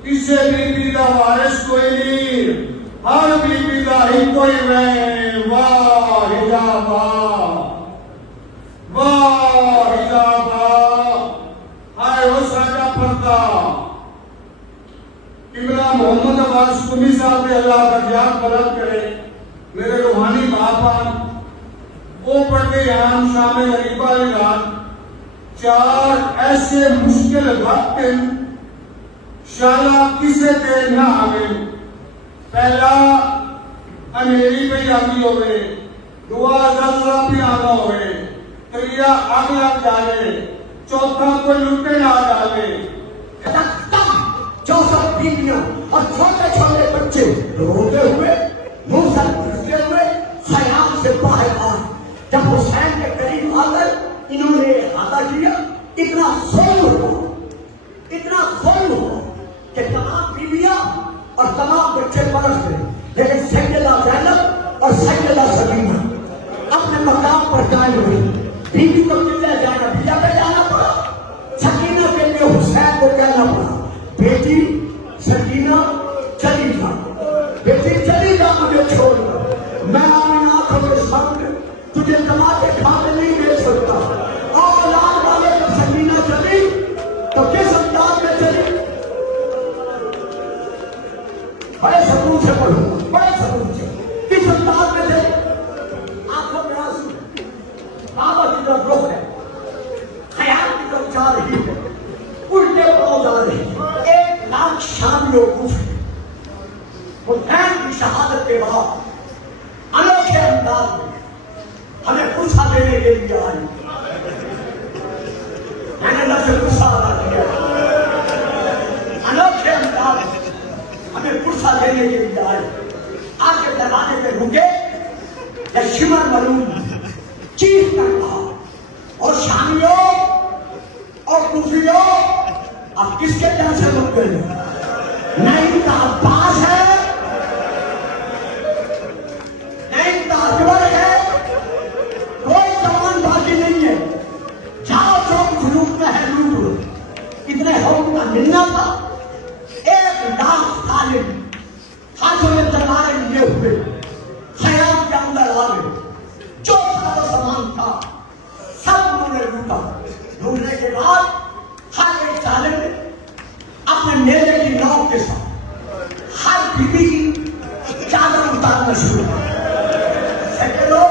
किसी बीबी का वारिस कोई नहीं, हर बीबी का ही कोई मैं। वाह हिजाबा, वाह हिजाबा, हाय हो साडा पर्दा। किबला मोहम्मद अब्बास कुमी साहब ने अल्लाह का याद बुलंद करे, मेरे रूहानी बाप वो पढ़ते यहाँ शाम गरीबा रात। चार ऐसे मुश्किल वक्त शाला किसे ते ना आवे। पहला अनेरी पे आती होवे, दुआ जलसा भी आना होवे, त्रिया आग लग जावे, चौथा कोई लुटे ना डाले। जो सब बीवियों और छोटे छोटे बच्चे रोते हुए मुंह से घुसते हुए खयाल से बाहर आए। जब हुसैन के करीब आकर इन्होंने हाथा किया, इतना खून हुआ कि तमाम बीवियां और तमाम बच्चे परस गए, लेकिन सैयदा ज़ैनब और सैयदा सलीमा अपने मकाम पर कायम रही। बीवी को किले जाना, बीजा पे जाना पड़ा, सकीना के लिए हुसैन को कहना पड़ा, बेटी बेटी सकीना चली जा, बेटी चली जा मुझे छोड़ कर, मैं अपनी आंखों के सामने तुझे कमाते खाते नहीं दे सकता। और लाल वाले जब सकीना चली तो किस अंदाज में चली? बड़े सकून से पढ़ो, बड़े सकून से, किस अंदाज में चली? आंखों में आंसू, बाबा की तरफ रुख है, ख्याल की तरफ जा रही है, उल्टे पांव जा रही है। 1 लाख शामियों हुसैन की शहादत के बाद अनोखे अंदाज में हमें पुरसा देने के लिए आई। मैंने लफ्ज़ पुरसा अदा किया, अनोखे अंदाज में हमें पुरसा देने के लिए आई। आके दरवाजे पे रुके, शिमर मरूद चीख कर कहा, और शामियों और कुफियों, अब किसके तरफ से रुक गए? नहीं तो अब्बास है, नहीं तो अकबर है, कोई जवान बाकी नहीं है। जाओ जो कुछ लूटना है लूट लो। इतने हौम का मिलना था। 1 लाख तालिब हाथों में तलवारें लिए हुए खयाम के अंदर आ गए। जो सारा सामान था सब उन्होंने लूटा। लूटने के बाद हर एक तालिब ने अपने नेले की नाव के साथ हर बीबी की चादर उतारना शुरू किया। सेकेंडों,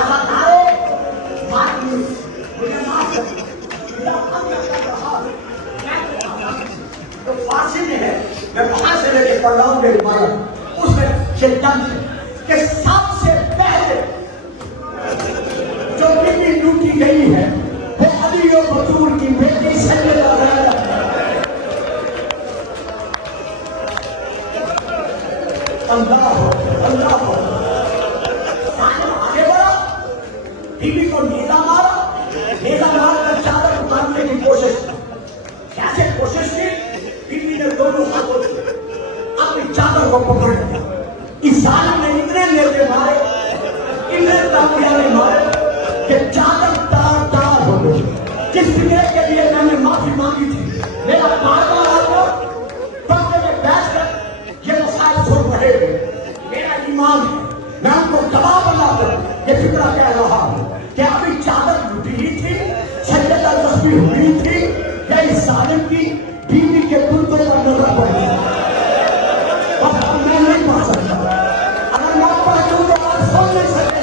अदाकारों, मुझे माफ करें, तो फांसी में है, मैं वहां से लेके पढ़ रहा हूँ, मेरी माया उसमें चेतन के सबसे पहले जो बीबी लूटी गई है वो अली और बतूल की बेटी सैयदा रैना। अल्लाह अल्लाह आगे बढ़ा, बीबी को नीला मारा, नीला मारकर चादर उतारने की कोशिश की। कैसे कोशिश की? बीबी ने दोनों हाथों से अपनी चादर को पकड़ लिया। इस जालिम ने इतने नेज़े मारे, इतने तालियां मारे कि चादर तार तार हो गई। जिस फिक्र के लिए मैंने माफी मांगी थी, मेरा बार-बार आपको पर्दे में बैठकर ये मसाइल सुन रहे थे। मेरा ईमान है, मैं उनको गवाह बनाकर ये फिक्र कह रहा हूं कि अभी चादर लुटी ही थी, सैयदा तस्बीह हुई थी, या इस जालिम की बीवी के कुर्तों पर नजर पड़ी। अब मैं नहीं पढ़ सकता, अगर मैं पढ़ दूं तो आप सुन नहीं सकते।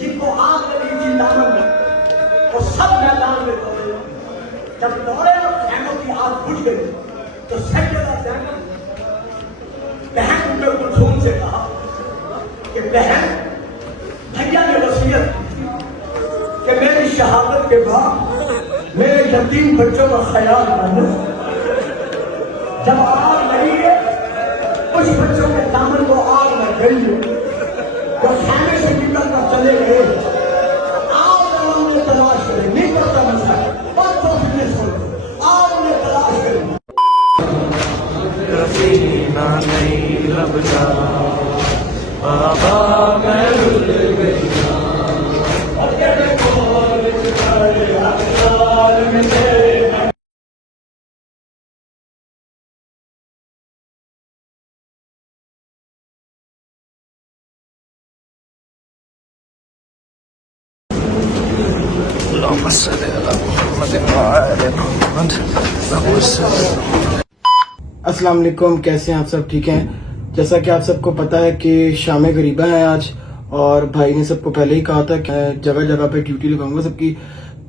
जिनको आग लगी थी दामन में, वो सब मैदान में दौड़े। जब दौड़े और खैमों की आग बुझ गई तो सैयदा ज़ैनब बहन उम्मे कुलथूम से कहा कि बहन, भैया ने वसीयत की थी कि मेरी शहादत के बाद मेरे यतीम बच्चों का ख्याल करना। जब आग लगी है, कुछ बच्चों के दामन को आग लग गई है, वो खाने से निकल कर चले गए। आप उन्हें तलाश करें, नहीं पता मसला, और तो फिटनेस हो, आप उन्हें तलाश करें। रसीना नहीं लबजा, बाबा मैं रुल गई। अस्सलाम वालेकुम, कैसे हैं आप सब? ठीक हैं? जैसा कि आप सबको पता है कि शाम गरीबा है आज, और भाई ने सबको पहले ही कहा था कि जगह जगह पे ड्यूटी लगाऊंगा सबकी,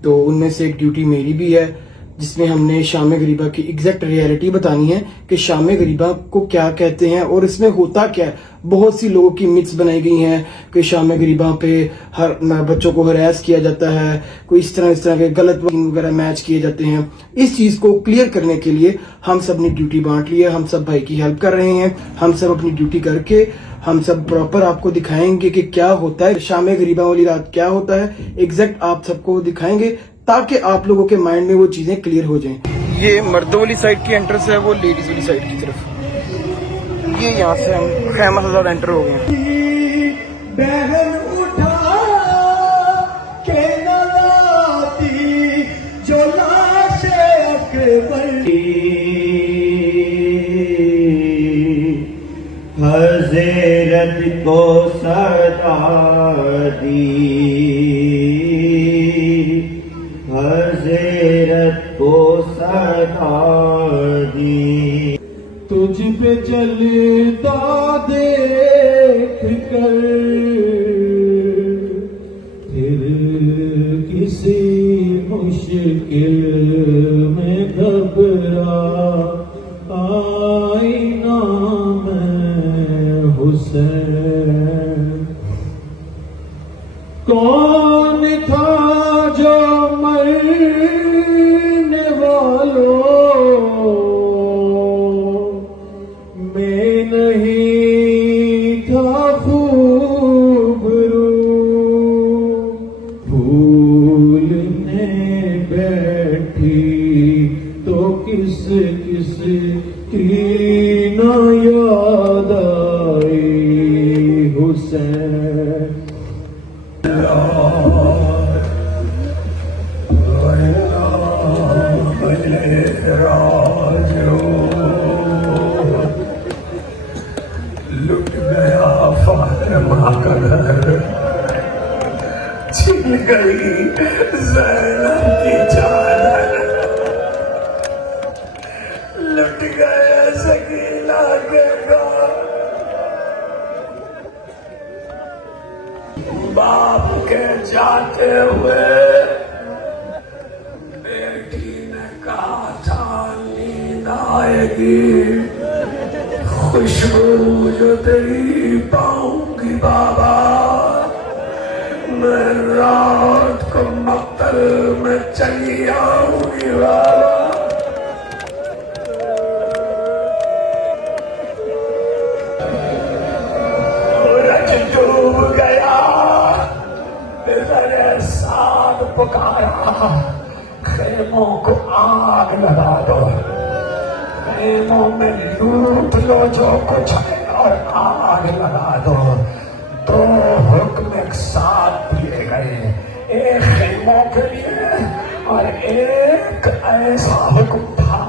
तो उनमें से एक ड्यूटी मेरी भी है जिसमें हमने शाम गरीबा की एग्जैक्ट रियलिटी बतानी है कि शाम गरीबा को क्या कहते हैं और इसमें होता क्या है। बहुत सी लोगों की मिथ्स बनाई गई हैं कि शाम गरीबा पे हर बच्चों को हरास किया जाता है, कोई इस तरह के गलत वगैरह मैच किए जाते हैं। इस चीज को क्लियर करने के लिए हम सब ने ड्यूटी बांट ली है, हम सब भाई की हेल्प कर रहे हैं। हम सब अपनी ड्यूटी करके हम सब प्रॉपर आपको दिखाएंगे कि क्या होता है शाम गरीबा वाली रात, क्या होता है एग्जैक्ट आप सबको दिखाएंगे ताकि आप लोगों के माइंड में वो चीजें क्लियर हो जाएं। ये मर्दों वाली साइड की एंट्रेंस है, वो लेडीज वाली साइड की तरफ। ये यहाँ से हम खैमा से ज्यादा एंटर हो गए हैं। बहन उठा के नलाती जो लाश अकबर हज़रत को सदा दी, हज़रत को सदा दी। तुझ पे जलता देख कर फिर किसी मुश्किल में घबरा आईना में हुसैन। कौन था जो मरने वालों में नहीं था खूबरू, भूलने बैठी तो किस किस की ना याद आई हुसैन। लुट गया फातिमा का घर, छिन गई ज़ैनब की चादर, लुट गया सकीना के घर। बाप के जाते हुए बेटी ने कहा था नींद आएगी, खुशबू जो तेरी पाऊंगी बाबा, मैं रात को मक्तल में चली आऊंगी बाबा। सूरज डूब गया, तेरे साथ पुकारा, खेमों को आग लगा दो, खेमों में लूट लो जो कुछ है और आग लगा दो। दो हुक्म एक साथ दिए गए, एक खेमों के लिए और एक ऐसा हुक्म था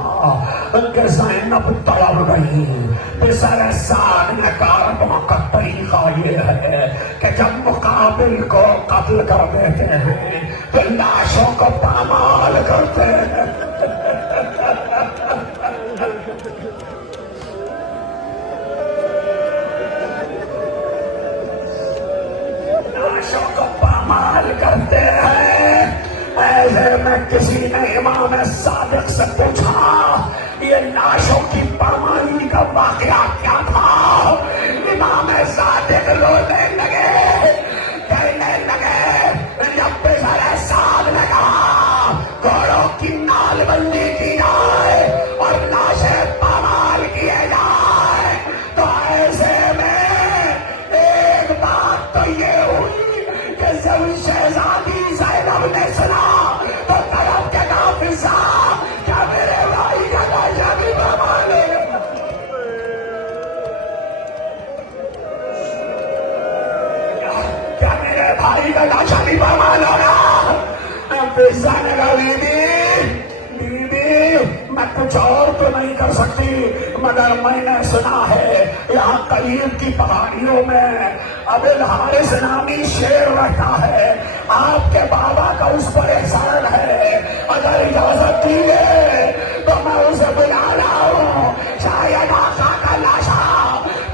कि ज़ैनब तड़प गई। पिसर साद ने कारवां का तरीका ये है कि जब मुकाबिल को कत्ल कर देते हैं तो लाशों को पामाल करते हैं। लाशों को पामाल करते हैं। ऐसे में किसी ने इमाम सादिक से पूछा, ये लाशों की पामाली का वाकया क्या था? इमाम सादिक रोने लगे, कहने लगे, जब पिसर साद ने कहा घोड़ों की नालबंदी की जाए और लाशें पामाल किए जाए, तो ऐसे में एक बात तो ये हुई कि जब शहजादी ज़ैनब ने सुना तो तरफ के काफिर साहब, क्या मेरे भाई का लाशा भी पामाल है? क्या मेरे भाई का लाशा भी पामाल हो रहा? बीबी, मैं कुछ और तो नहीं कर सकती, मगर मैंने सुना है यहाँ करीब की पहाड़ियों में अबिल हारिस नामी शेर रहता है, आपके बाबा का उस पर एहसान है, अगर इजाजत दीजिए तो मैं उसे बुला लाऊं, शायद आका का लाशा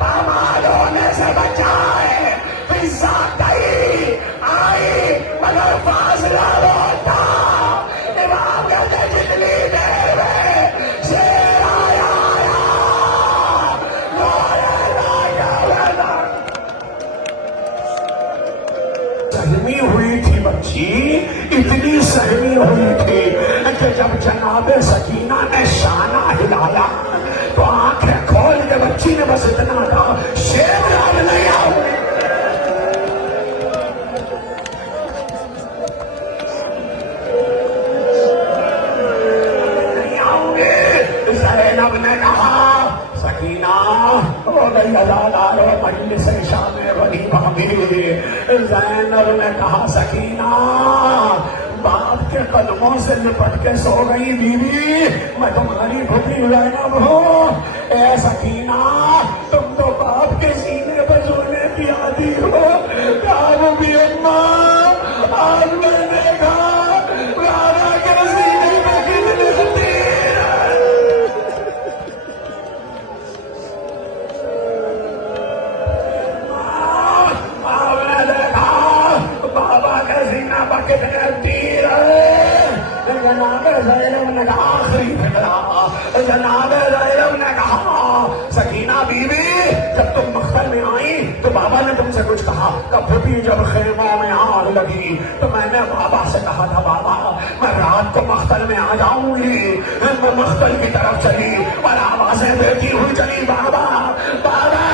पामाल होने से बचाए। पिज्जा गई आई मगर फासला बहुत था, इमाम कहते जितनी देर में शेर आया सहमी हुई थी बच्ची, इतनी सहमी हुई थी कि जब जनाबे सकीना ने शाना हिलाया तो आंखें खोल के बच्ची ने बस इतना कहा, शेर अब नहीं आओगे। नहीं आओगे। ज़ैनब ने कहा, सकीना ओ गैलादारो मजलिस शाम गरीबा में। ज़ैनब ने कहा, सकीना बाप के कदमों से लिपट के सो गई बीवी, मैं तुम्हारी भूखी ज़ैनब हूँ। ए सकीना तुम तो बाप के सीने पर सोने की आदि हो। कहा भी अम्मा आज मैंने कहा राजा के सीने पे कितनी तीर आपने देखा बाबा के सीना पर कितने तीर जनाबे ज़ैनब ने कहा, आखिरी फिक्रा जनाबे ज़ैनब ने कहा, सकीना बीवी जब तुम मख्तल में आई तो बाबा ने तुमसे कुछ कहा। कभी भी जब खेमों में आग लगी तो मैंने बाबा से कहा था, बाबा मैं रात को मख्तल में आ जाऊंगी। मैं मख्तल की तरफ चली और आवाजें देती हुई चली, बाबा बाबा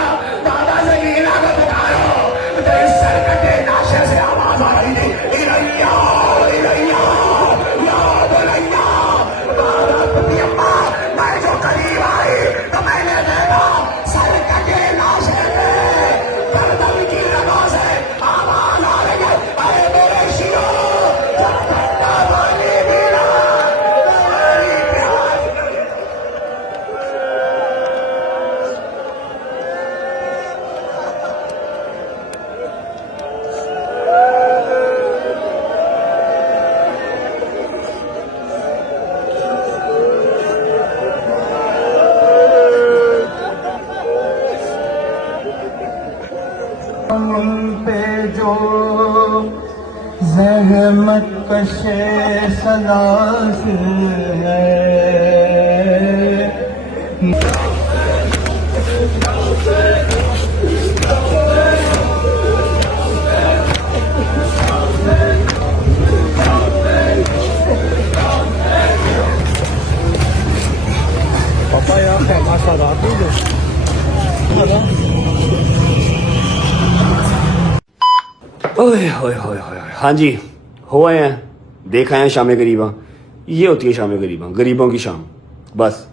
बाबा सकीना को पुकारो। तो इस सरकटे नाशे से आवाज आ रही थी, इरैया इरैया या बुलैया। बाबा कभी अम्मा मैं जो करीब आई तो मैंने देखा सरकटे नाशे में गर्दन की रगों से आवाज आ रही है, अरे मेरे शियो जब ठंडा पानी पीना तुम्हारी प्यास नहीं। उन पे जो ज़हमत कशे सलास है। पापा यार खेमा सादात नहीं दो। ओए होए होए होए, हाँ जी हो आए हैं, देख आए हैं शाम गरीबा। ये होती है शाम गरीबा, गरीबों की शाम। बस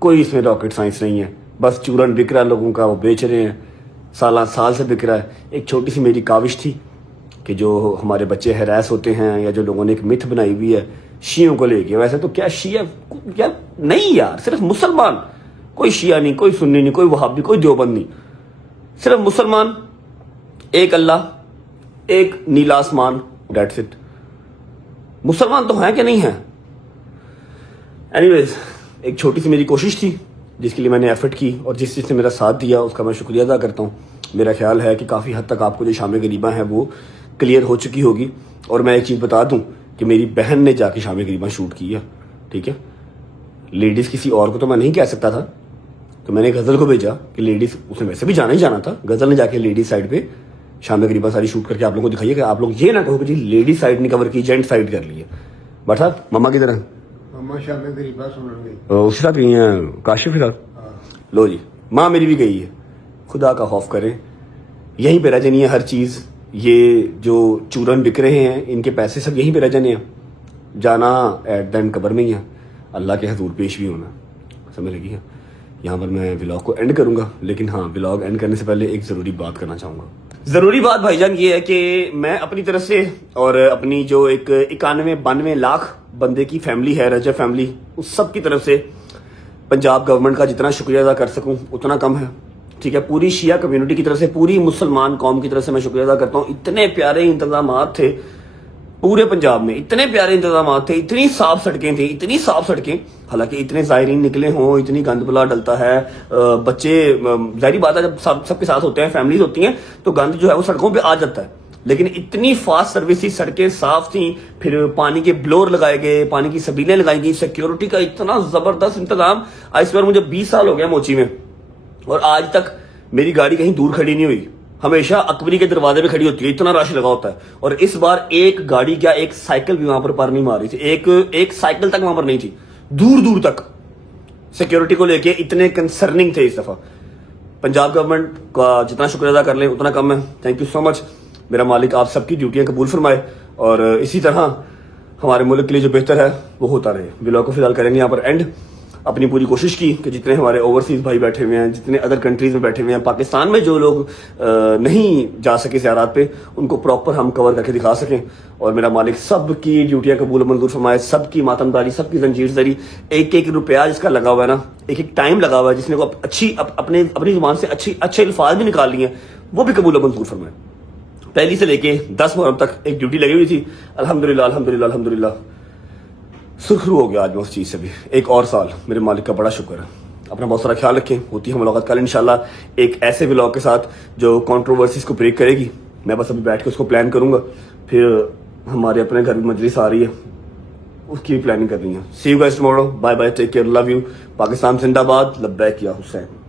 कोई इसमें रॉकेट साइंस नहीं है, बस चूरन बिक रहा है लोगों का, वो बेच रहे हैं, साल से बिक रहा है। एक छोटी सी मेरी काविश थी कि जो हमारे बच्चे हैरास होते हैं या जो लोगों ने एक मिथ बनाई हुई है शियों को लेके, वैसे तो क्या शिया क्या नहीं यार, सिर्फ मुसलमान, कोई शिया नहीं, कोई सुन्नी नहीं, कोई वहाबी, कोई देवबंद नहीं, सिर्फ मुसलमान, एक अल्लाह, एक नीला आसमान, डेट्स इट। मुसलमान तो हैं कि नहीं हैं। एनीवेज, एक छोटी सी मेरी कोशिश थी जिसके लिए मैंने एफर्ट की और जिस चीज़ ने मेरा साथ दिया उसका मैं शुक्रिया अदा करता हूँ। मेरा ख्याल है कि काफ़ी हद तक आपको जो शाम गरीबा है वो क्लियर हो चुकी होगी। और मैं एक चीज़ बता दूँ कि मेरी बहन ने जाके शाम गरीबा शूट की है, ठीक है। लेडीज़ किसी और को तो मैं नहीं कह सकता था, तो मैंने गज़ल को भेजा कि लेडीज़, उसने वैसे भी जाना ही जाना था, गज़ल ने जाके लेडीज़ साइड पे शाम गरीबा सारी शूट करके आप लोगों को दिखाइए कि आप लोग ये ना कहो कि जी लेडीज साइड नहीं कवर की, जेंट साइड कर लिए। बट साहब मम्मा की तरह मम्मा शाम गरीबा सुन गई, उसके साथ गई हैं काशिफ के साथ। लो जी, माँ मेरी भी गई है। खुदा का खौफ करें, यहीं पे रह जानी है हर चीज़। ये जो चूरन बिक रहे हैं इनके पैसे सब यहीं पे रह जाने हैं, जाना एट द एंड कब्र में ही है, अल्लाह के हजूर पेश भी होना। समझ लगी है। यहाँ पर मैं व्लॉग को एंड करूँगा, लेकिन हाँ, व्लॉग एंड करने से पहले एक ज़रूरी बात करना चाहूँगा। ज़रूरी बात भाईजान ये है कि मैं अपनी तरफ से और अपनी जो एक 91-92 लाख بندے کی فیملی ہے, رجب فیملی, اس سب کی طرف سے پنجاب گورنمنٹ کا جتنا شکریہ ادا کر سکوں اتنا کم ہے, ٹھیک ہے. پوری شیعہ کمیونٹی کی طرف سے, پوری مسلمان قوم کی طرف سے میں شکریہ ادا کرتا ہوں. اتنے پیارے انتظامات تھے پورے پنجاب میں, اتنے پیارے انتظامات تھے, اتنی صاف سڑکیں تھیں, اتنی صاف سڑکیں. حالانکہ اتنے زائرین نکلے ہوں, اتنی گند بلا ڈلتا ہے, بچے ظاہری بات ہے جب سب کے ساتھ ہوتے ہیں, فیملیز ہوتی ہیں, تو گند جو ہے وہ سڑکوں پہ آ جاتا ہے. لیکن اتنی فاسٹ سروس تھی, سڑکیں صاف تھیں, پھر پانی کے بلور لگائے گئے, پانی کی سبیلیں لگائی گئی, سیکیورٹی کا اتنا زبردست انتظام. اس بار مجھے 20 سال ہو گیا موچی میں, اور آج تک میری گاڑی کہیں دور کھڑی نہیں ہوئی, ہمیشہ اکبری کے دروازے پہ کھڑی ہوتی ہے, اتنا رش لگا ہوتا ہے. اور اس بار ایک گاڑی کیا ایک سائیکل بھی وہاں پر نہیں مار رہی تھی, ایک سائیکل تک وہاں پر نہیں تھی, دور دور تک. سیکیورٹی کو لے کے اتنے کنسرننگ تھے اس دفعہ. پنجاب گورنمنٹ کا جتنا شکریہ ادا کر لیں اتنا کم ہے. تھینک یو سو مچ. میرا مالک آپ سب کی ڈیوٹیاں قبول فرمائے, اور اسی طرح ہمارے ملک کے لیے جو بہتر ہے وہ ہوتا رہے. ولاگ کو فی الحال کریں گے یہاں پر اینڈ. اپنی پوری کوشش کی کہ جتنے ہمارے اوورسیز بھائی بیٹھے ہوئے ہیں, جتنے ادر کنٹریز میں بیٹھے ہوئے ہیں, پاکستان میں جو لوگ نہیں جا سکے زیارات پہ, ان کو پراپر ہم کور کر کے دکھا سکیں. اور میرا مالک سب کی ڈیوٹیاں قبول منظور فرمائے, سب کی ماتمداری, سب کی زنجیر زری, ایک روپیہ جس کا لگا ہوا ہے نا, ایک ٹائم لگا ہوا ہے, جس نے کو اپنی زبان سے اچھے الفاظ بھی نکال لیے ہیں, وہ بھی قبول منظور فرمائے. پہلی سے لے کے 10 محرم تک ایک ڈیوٹی لگی ہوئی تھی. الحمدللہ الحمدللہ الحمدللہ سرخرو ہو گیا آج میں اس چیز سے بھی. ایک اور سال میرے مالک کا بڑا شکر ہے. اپنا بہت سارا خیال رکھیں. ہوتی ہے ملاقات کل انشاءاللہ ایک ایسے ولاگ کے ساتھ جو کنٹروورسیز کو بریک کرے گی. میں بس ابھی بیٹھ کے اس کو پلان کروں گا, پھر ہمارے اپنے گھر میں مجلس آ رہی ہے, اس کی بھی پلاننگ کرنی ہے. See you guys tomorrow. Bye bye, take care, love you. Pakistan زندہ باد. لبیک یا حسین.